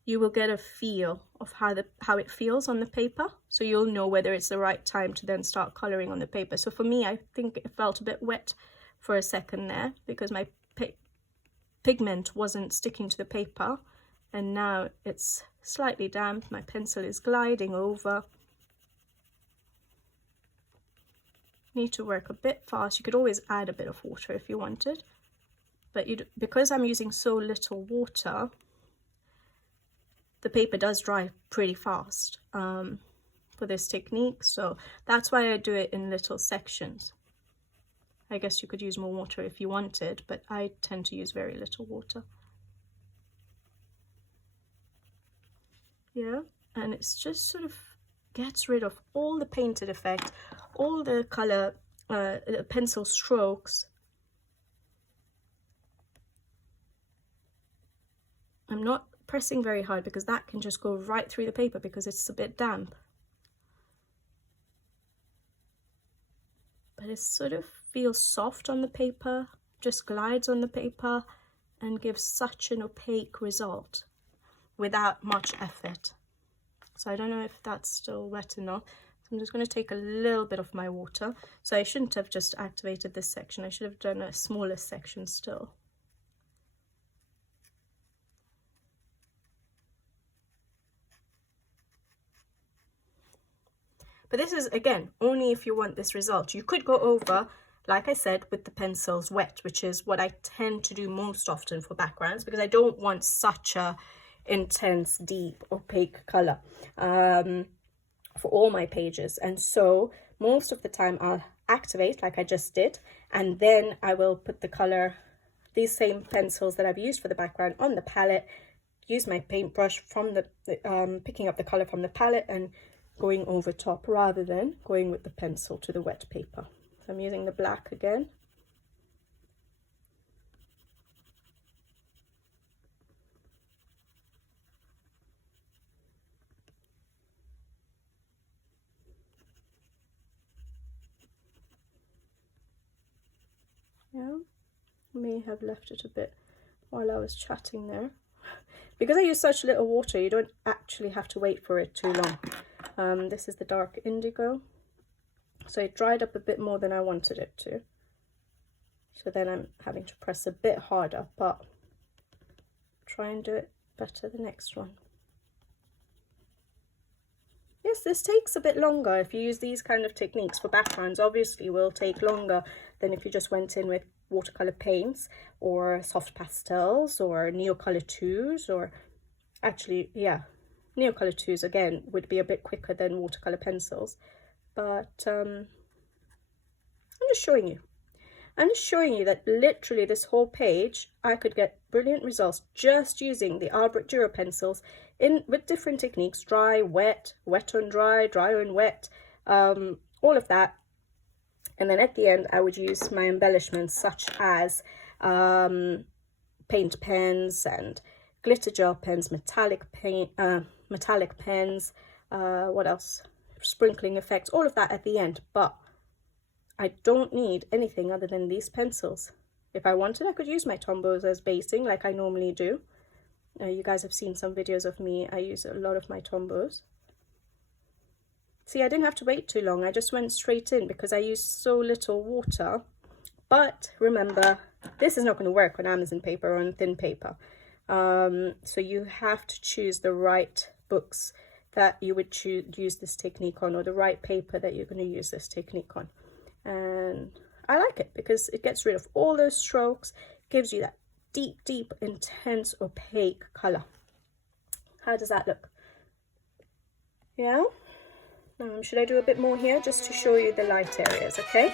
you will get a feel of how it feels on the paper, so you'll know whether it's the right time to then start coloring on the paper. So for me, I think it felt a bit wet for a second there because my pigment wasn't sticking to the paper, and now it's slightly damp. My pencil is gliding over. Need to work a bit fast. You could always add a bit of water if you wanted, but because I'm using so little water, the paper does dry pretty fast for this technique, so that's why I do it in little sections. I guess you could use more water if you wanted, but I tend to use very little water. Yeah, and it's just sort of gets rid of all the painted effect, all the color, pencil strokes. I'm not pressing very hard because that can just go right through the paper because it's a bit damp. But it sort of feels soft on the paper, just glides on the paper and gives such an opaque result without much effort. So I don't know if that's still wet enough. So I'm just going to take a little bit of my water. So I shouldn't have just activated this section. I should have done a smaller section still. But this is, again, only if you want this result. You could go over, like I said, with the pencils wet, which is what I tend to do most often for backgrounds, because I don't want such a intense, deep, opaque color for all my pages. And so most of the time I'll activate like I just did, and then I will put the color, these same pencils that I've used for the background, on the palette, use my paintbrush from the picking up the color from the palette and going over top rather than going with the pencil to the wet paper. So I'm using the black again. Yeah, may have left it a bit while I was chatting there. Because I use such little water, you don't actually have to wait for it too long. This is the dark indigo, so it dried up a bit more than I wanted it to, so then I'm having to press a bit harder, but try and do it better the next one. Yes, this takes a bit longer. If you use these kind of techniques for backgrounds, obviously will take longer than if you just went in with watercolor paints or soft pastels or Neocolor 2s, or actually, yeah, Neocolor 2s again would be a bit quicker than watercolor pencils. But I'm just showing you. I'm just showing you that literally this whole page, I could get brilliant results just using the Albrecht Dürer pencils with different techniques: dry, wet, wet on dry, dry on wet, all of that. And then at the end, I would use my embellishments such as paint pens and glitter gel pens, metallic pens, what else? Sprinkling effects, all of that at the end. But I don't need anything other than these pencils. If I wanted, I could use my Tombows as basing like I normally do. You guys have seen some videos of me. I use a lot of my Tombows. See, I didn't have to wait too long. I just went straight in because I used so little water. But remember, this is not going to work on Amazon paper or on thin paper. So you have to choose the right books that you would use this technique on, or the right paper that you're going to use this technique on. And I like it because it gets rid of all those strokes, gives you that deep, deep, intense, opaque color. How does that look? Yeah. Should I do a bit more here just to show you the light areas, okay?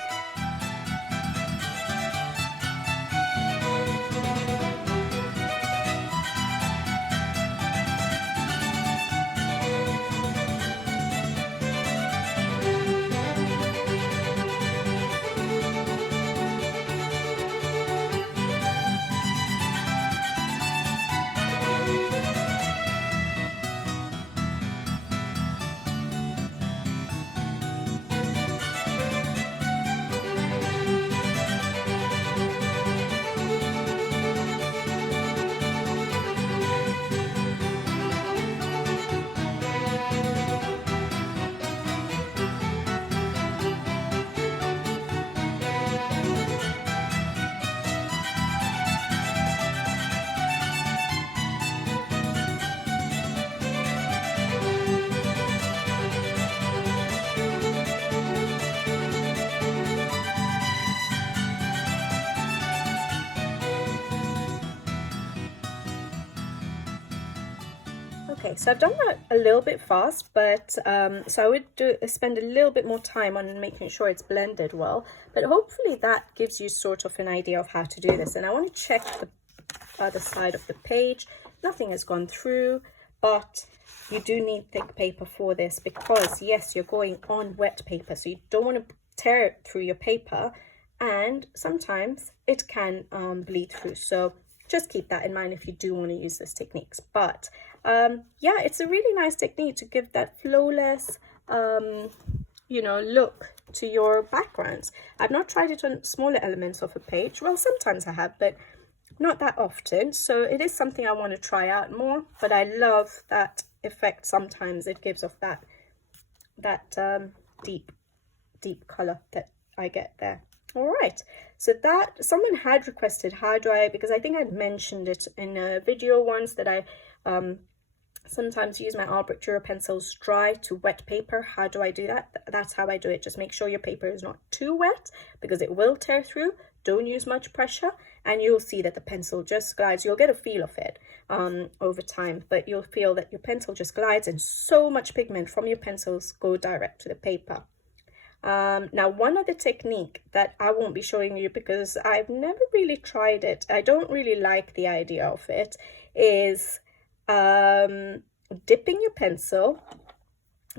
Okay, so I've done that a little bit fast, but so I would spend a little bit more time on making sure it's blended well, but hopefully that gives you sort of an idea of how to do this. And I want to check the other side of the page. Nothing has gone through, but you do need thick paper for this because yes, you're going on wet paper, so you don't want to tear it through your paper, and sometimes it can bleed through. So just keep that in mind if you do want to use this techniques. But yeah, it's a really nice technique to give that flawless you know, look to your backgrounds. I've not tried it on smaller elements of a page. Well, sometimes I have, but not that often. So it is something I want to try out more, but I love that effect sometimes it gives off that deep color that I get there. All right, so that someone had requested how do I, because I think I'd mentioned it in a video once, that I sometimes use my Albrecht Dürer pencils dry to wet paper. How do I do that? That's how I do it. Just make sure your paper is not too wet because it will tear through. Don't use much pressure and you'll see that the pencil just glides. You'll get a feel of it over time, but you'll feel that your pencil just glides and so much pigment from your pencils go direct to the paper. Now, one other technique that I won't be showing you because I've never really tried it, I don't really like the idea of it, is dipping your pencil,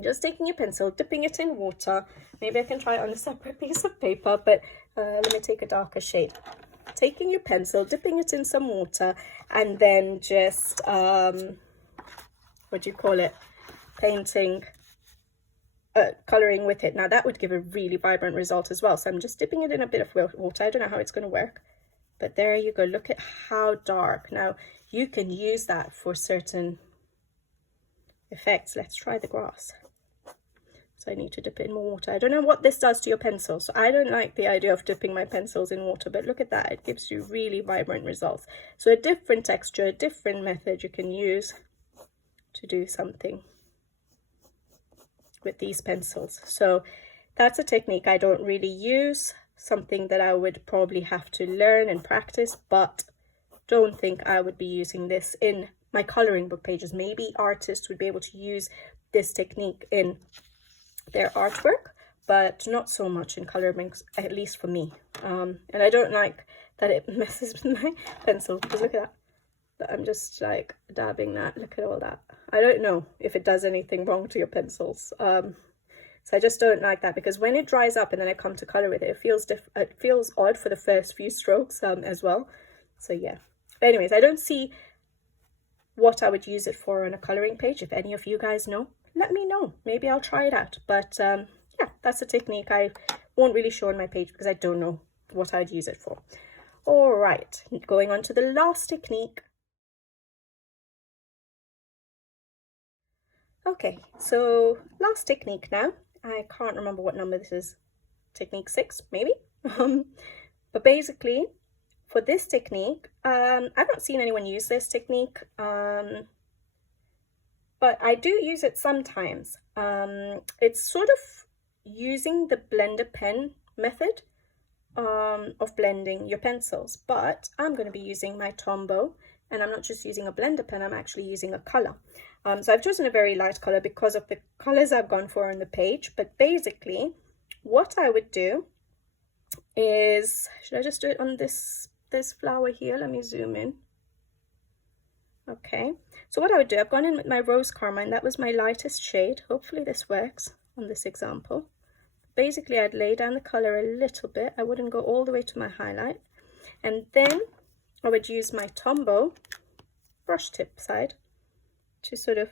just taking your pencil, dipping it in water. Maybe I can try it on a separate piece of paper, but let me take a darker shade. Taking your pencil, dipping it in some water, and then just, what do you call it, painting, colouring with it. Now that would give a really vibrant result as well. So I'm just dipping it in a bit of water. I don't know how it's going to work, but there you go. Look at how dark. Now you can use that for certain effects. Let's try the grass. So I need to dip it in more water. I don't know what this does to your pencil. So I don't like the idea of dipping my pencils in water, but look at that. It gives you really vibrant results. So a different texture, a different method you can use to do something with these pencils. So that's a technique I don't really use, something that I would probably have to learn and practice, but don't think I would be using this in my coloring book pages. Maybe artists would be able to use this technique in their artwork, but not so much in coloring books, at least for me. And I don't like that it messes with my pencil, because look at that. I'm just like dabbing that. Look at all that. I don't know if it does anything wrong to your pencils. So I just don't like that, because when it dries up and then I come to color with it, it feels odd for the first few strokes as well. So yeah. But anyways, I don't see what I would use it for on a coloring page. If any of you guys know, let me know. Maybe I'll try it out. But yeah, that's a technique I won't really show on my page because I don't know what I'd use it for. All right, going on to the last technique. Okay, so last technique now. I can't remember what number this is. Technique 6, maybe. But basically, for this technique, I've not seen anyone use this technique, but I do use it sometimes. It's sort of using the blender pen method of blending your pencils, but I'm going to be using my Tombow, and I'm not just using a blender pen, I'm actually using a color. So I've chosen a very light color because of the colors I've gone for on the page. But basically, what I would do is, should I just do it on this flower here? Let me zoom in. Okay, so what I would do, I've gone in with my rose carmine. That was my lightest shade. Hopefully this works on this example. Basically, I'd lay down the color a little bit. I wouldn't go all the way to my highlight. And then I would use my Tombow brush tip side to sort of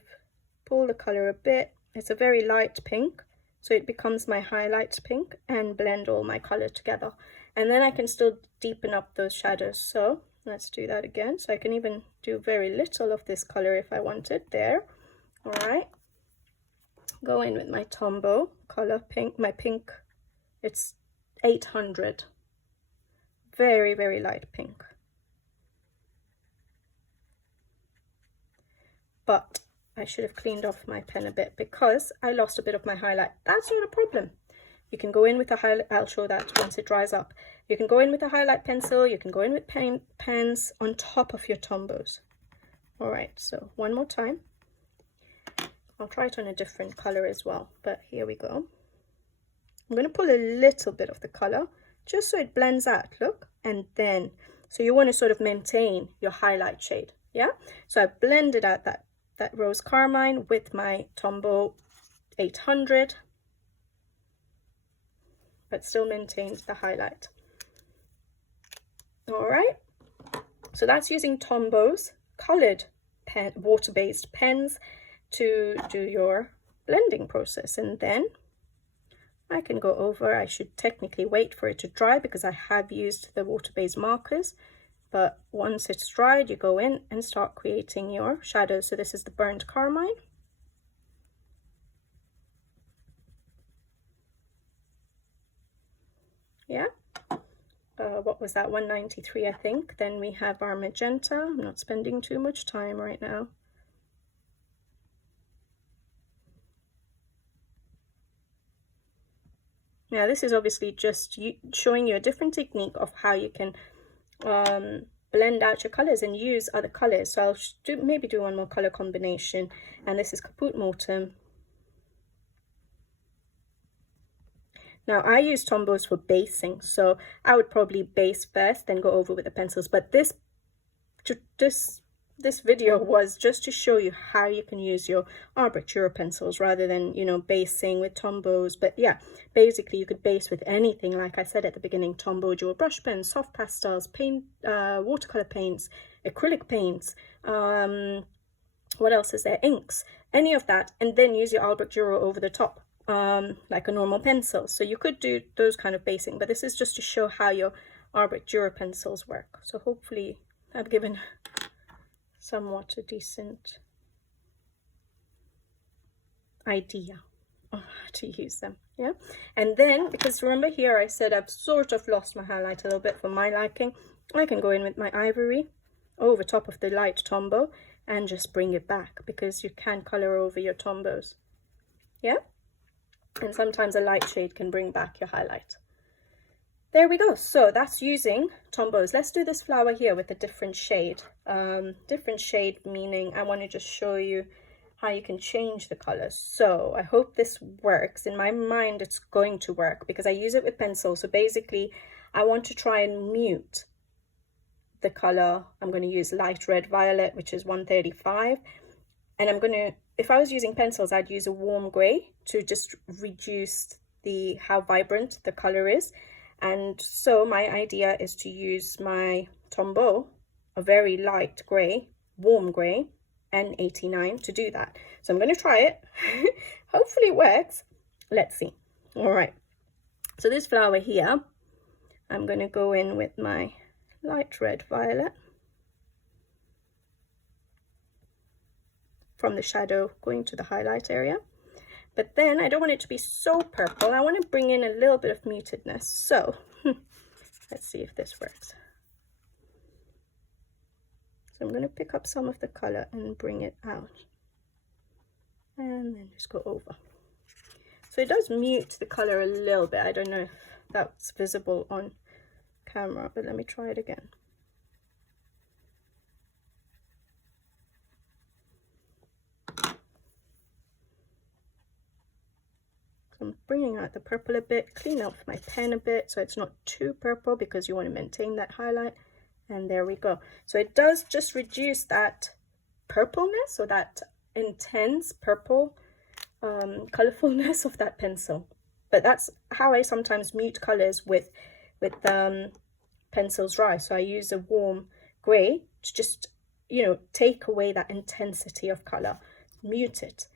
pull the color a bit. It's a very light pink, so it becomes my highlight pink, and blend all my color together. And then I can still deepen up those shadows. So let's do that again. So I can even do very little of this color if I wanted there. All right. Go in with my Tombow color pink, my pink, it's 800. Very, very light pink. But I should have cleaned off my pen a bit because I lost a bit of my highlight. That's not a problem. You can go in with a highlight, I'll show that once it dries up. You can go in with a highlight pencil, you can go in with pens on top of your Tombows. All right, so one more time. I'll try it on a different color as well, but here we go. I'm going to pull a little bit of the color just so it blends out, look, and then, so you want to sort of maintain your highlight shade, yeah? So I've blended out that rose carmine with my Tombow 800, but still maintains the highlight. All right, so that's using Tombow's colored pen, water-based pens to do your blending process. And then I can go over, I should technically wait for it to dry because I have used the water-based markers, but once it's dried, you go in and start creating your shadows. So this is the burnt carmine. Yeah, what was that, 193 I think. Then we have our magenta. I'm not spending too much time right now. Now this is obviously just showing you a different technique of how you can blend out your colors and use other colors. So I'll maybe do one more color combination, and this is Caput Mortem. Now I use Tombows for basing, so I would probably base first, then go over with the pencils. But this video was just to show you how you can use your Albrecht Dürer pencils rather than, you know, basing with Tombows. But yeah, basically you could base with anything, like I said at the beginning: Tombow dual brush pens, soft pastels, paint, watercolor paints, acrylic paints, what else is there, inks, any of that, and then use your Albrecht Dürer over the top, like a normal pencil. So you could do those kind of basing, but this is just to show how your Albrecht Dürer pencils work. So hopefully I've given somewhat a decent idea of how to use them. Yeah, and then, because remember here I said I've sort of lost my highlight a little bit for my liking, I can go in with my ivory over top of the light Tombow and just bring it back, because you can color over your Tombows. Yeah, and sometimes a light shade can bring back your highlight. There we go. So that's using Tombows. Let's do this flower here with a different shade. Different shade meaning I want to just show you how you can change the colors. So I hope this works. In my mind it's going to work because I use it with pencil. So basically I want to try and mute the color. I'm going to use light red violet, which is 135, and I'm going to, if I was using pencils, I'd use a warm gray to just reduce how vibrant the color is. And so my idea is to use my Tombow, a very light gray, warm gray, N89 to do that. So I'm going to try it. Hopefully it works. Let's see. All right. So this flower here, I'm going to go in with my light red violet from the shadow going to the highlight area. But then I don't want it to be so purple. I want to bring in a little bit of mutedness. So let's see if this works. So I'm going to pick up some of the color and bring it out. And then just go over. So it does mute the color a little bit. I don't know if that's visible on camera, but let me try it again. I'm bringing out the purple a bit, clean up my pen a bit so it's not too purple because you want to maintain that highlight. And there we go. So it does just reduce that purpleness or that intense purple colorfulness of that pencil. But that's how I sometimes mute colors with pencils dry. So I use a warm gray to just, you know, take away that intensity of color, mute it.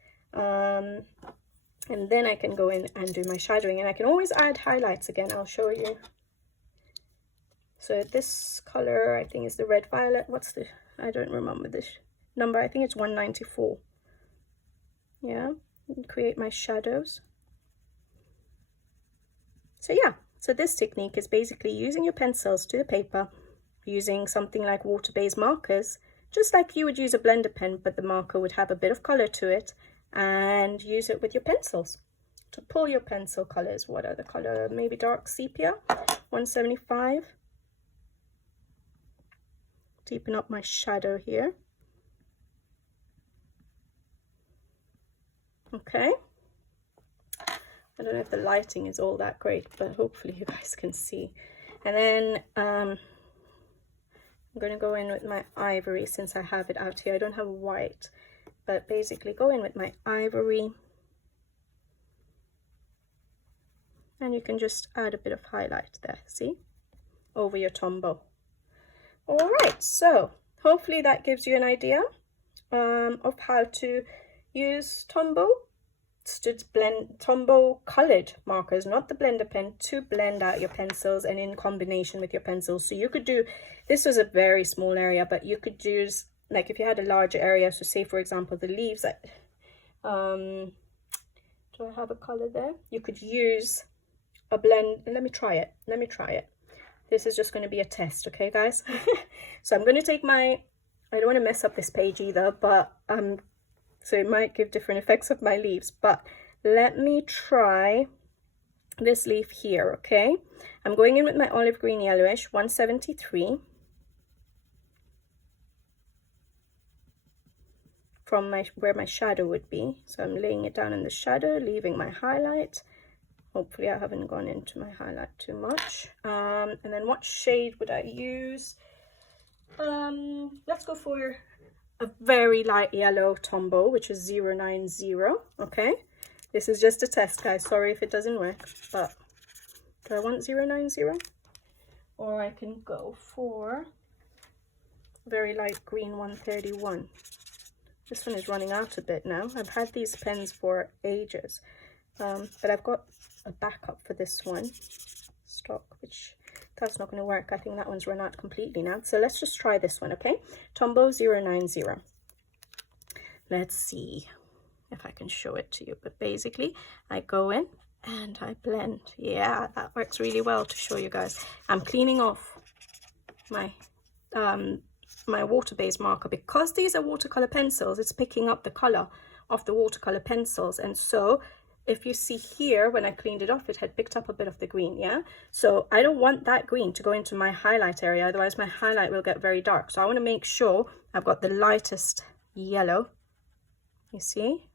And then I can go in and do my shadowing, and I can always add highlights again. I'll show you. So this color, I think, is the red violet. What's the, I don't remember this number. I think it's 194. Yeah, and create my shadows. So yeah, so this technique is basically using your pencils to the paper, using something like water-based markers, just like you would use a blender pen, but the marker would have a bit of color to it, and use it with your pencils to pull your pencil colors. What are the color? Maybe dark sepia, 175. Deepen up my shadow here. Okay. I don't know if the lighting is all that great, but hopefully you guys can see. And then I'm going to go in with my ivory since I have it out here. I don't have white, but basically go in with my ivory. And you can just add a bit of highlight there, see? Over your Tombow. All right, so hopefully that gives you an idea of how to use Tombow to blend, Tombow colored markers, not the blender pen, to blend out your pencils and in combination with your pencils. So you could do, this was a very small area, but you could use, like if you had a larger area, so say for example the leaves, do I have a color there? You could use a blend, let me try it. This is just going to be a test, okay guys? So I'm going to take my, I don't want to mess up this page either, but so it might give different effects of my leaves, but let me try this leaf here, okay? I'm going in with my olive green yellowish, 173, from my where my shadow would be. So I'm laying it down in the shadow, leaving my highlight. Hopefully I haven't gone into my highlight too much. And then what shade would I use? Let's go for a very light yellow Tombow, which is 090. Okay, this is just a test, guys. Sorry if it doesn't work, but do I want 090? Or I can go for very light green 131. This one is running out a bit now. I've had these pens for ages, but I've got a backup for this one stock, which that's not going to work. I think that one's run out completely now. So let's just try this one, okay? Tombow 090. Let's see if I can show it to you. But basically, I go in and I blend. Yeah, that works really well to show you guys. I'm cleaning off my my water-based marker because these are watercolor pencils. It's picking up the color of the watercolor pencils, and so if you see here, when I cleaned it off, it had picked up a bit of the green, yeah? So I don't want that green to go into my highlight area, otherwise my highlight will get very dark. So I want to make sure I've got the lightest yellow, you see?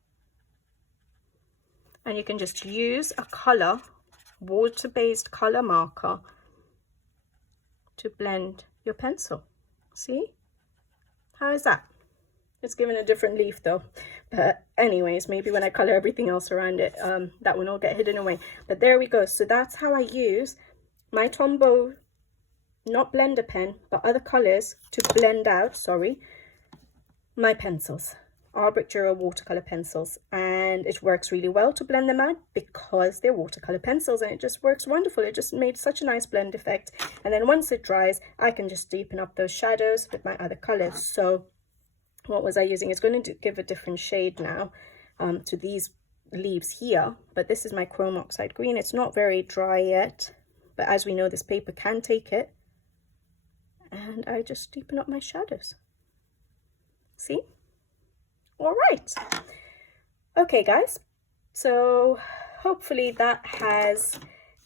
And you can just use a color, water-based color marker to blend your pencil. See? How is that? It's given a different leaf though, but anyways, maybe when I color everything else around it, that one will get hidden away. But there we go. So that's how I use my Tombow, not blender pen, but other colors to blend out, my pencils, Albrecht Dürer watercolor pencils. And it works really well to blend them out because they're watercolor pencils, and it just works wonderful. It just made such a nice blend effect. And then once it dries, I can just deepen up those shadows with my other colors. So what was I using? It's going to give a different shade now to these leaves here, but this is my chrome oxide green. It's not very dry yet, but as we know, this paper can take it. And I just deepen up my shadows. See? All right. Okay, guys. So hopefully that has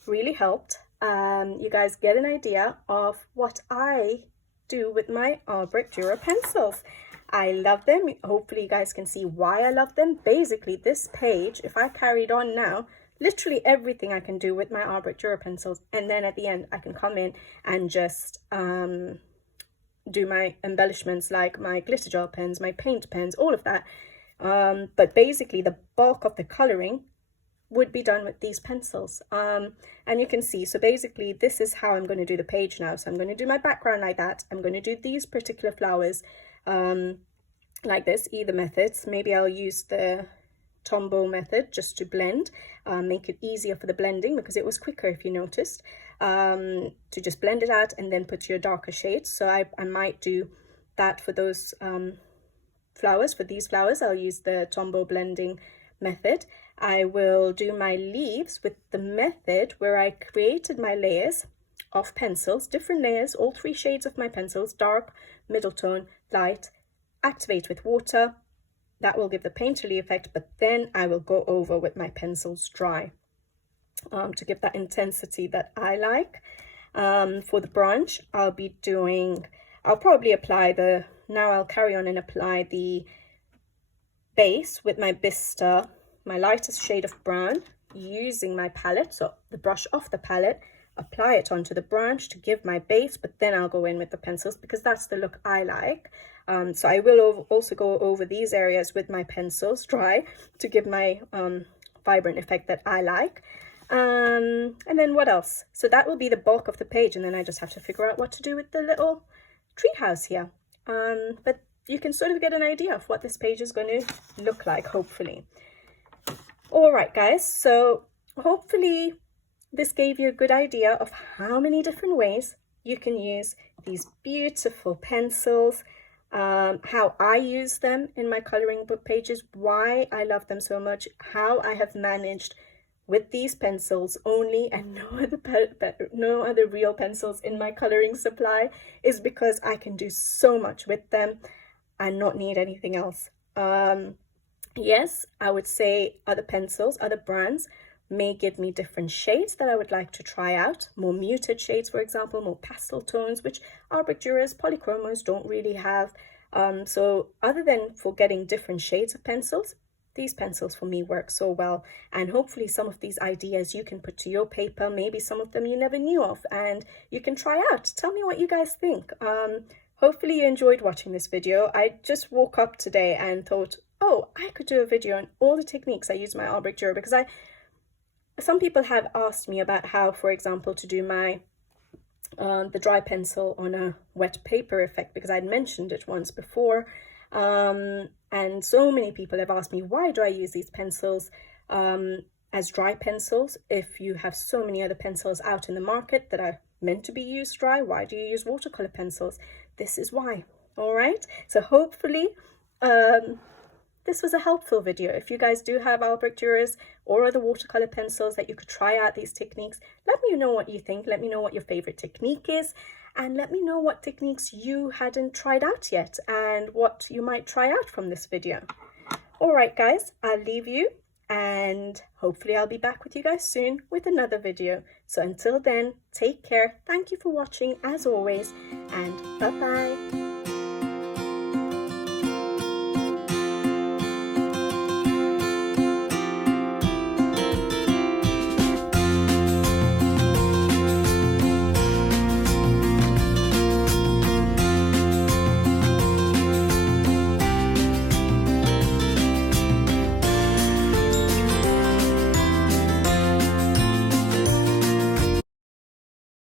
really helped you guys get an idea of what I do with my Albrecht Dürer pencils. I love them. Hopefully you guys can see why I love them. Basically, this page, if I carried on now literally everything I can do with my Albrecht Dürer pencils. And then at the end, I can come in and just do my embellishments like my glitter gel pens, my paint pens, all of that. But basically the bulk of the coloring would be done with these pencils. And you can see, so basically this is how I'm going to do the page now. So I'm going to do my background like that. I'm going to do these particular flowers like this, either methods. Maybe I'll use the Tombow method just to blend, make it easier for the blending, because it was quicker, if you noticed, to just blend it out and then put your darker shades. So I might do that for those flowers. For these flowers, I'll use the Tombow blending method. I will do my leaves with the method where I created my layers of pencils, different layers, all 3 shades of my pencils, dark, middle tone, light, activate with water. That will give the painterly effect, but then I will go over with my pencils dry to give that intensity that I like. For the branch, I'll probably apply I'll carry on and apply the base with my Bista, my lightest shade of brown, using my palette, so the brush off the palette, apply it onto the branch to give my base, but then I'll go in with the pencils because that's the look I like. So I will also go over these areas with my pencils dry to give my vibrant effect that I like. And then what else? So that will be the bulk of the page, and then I just have to figure out what to do with the little treehouse here. But you can sort of get an idea of what this page is going to look like, hopefully. All right, guys, so hopefully this gave you a good idea of how many different ways you can use these beautiful pencils, how I use them in my coloring book pages, why I love them so much, how I have managed with these pencils only and no other real pencils in my coloring supply, is because I can do so much with them and not need anything else. Yes, I would say other pencils, other brands may give me different shades that I would like to try out, more muted shades, for example, more pastel tones, which Albrecht Dürer's polychromos don't really have. So other than for getting different shades of pencils, these pencils for me work so well, and hopefully some of these ideas you can put to your paper, maybe some of them you never knew of, and you can try out. Tell me what you guys think. Hopefully you enjoyed watching this video. I just woke up today and thought, oh, I could do a video on all the techniques I use my Albrecht Dürer, because some people have asked me about how, for example, to do my the dry pencil on a wet paper effect, because I'd mentioned it once before. And so many people have asked me, why do I use these pencils as dry pencils if you have so many other pencils out in the market that are meant to be used dry? Why do you use watercolor pencils? This is why. All right, so hopefully this was a helpful video. If you guys do have Albrecht Dürers or other watercolor pencils that you could try out these techniques, let me know what you think. Let me know what your favorite technique is, and let me know what techniques you hadn't tried out yet and what you might try out from this video. All right, guys, I'll leave you, and hopefully I'll be back with you guys soon with another video. So until then, take care. Thank you for watching as always, and bye-bye.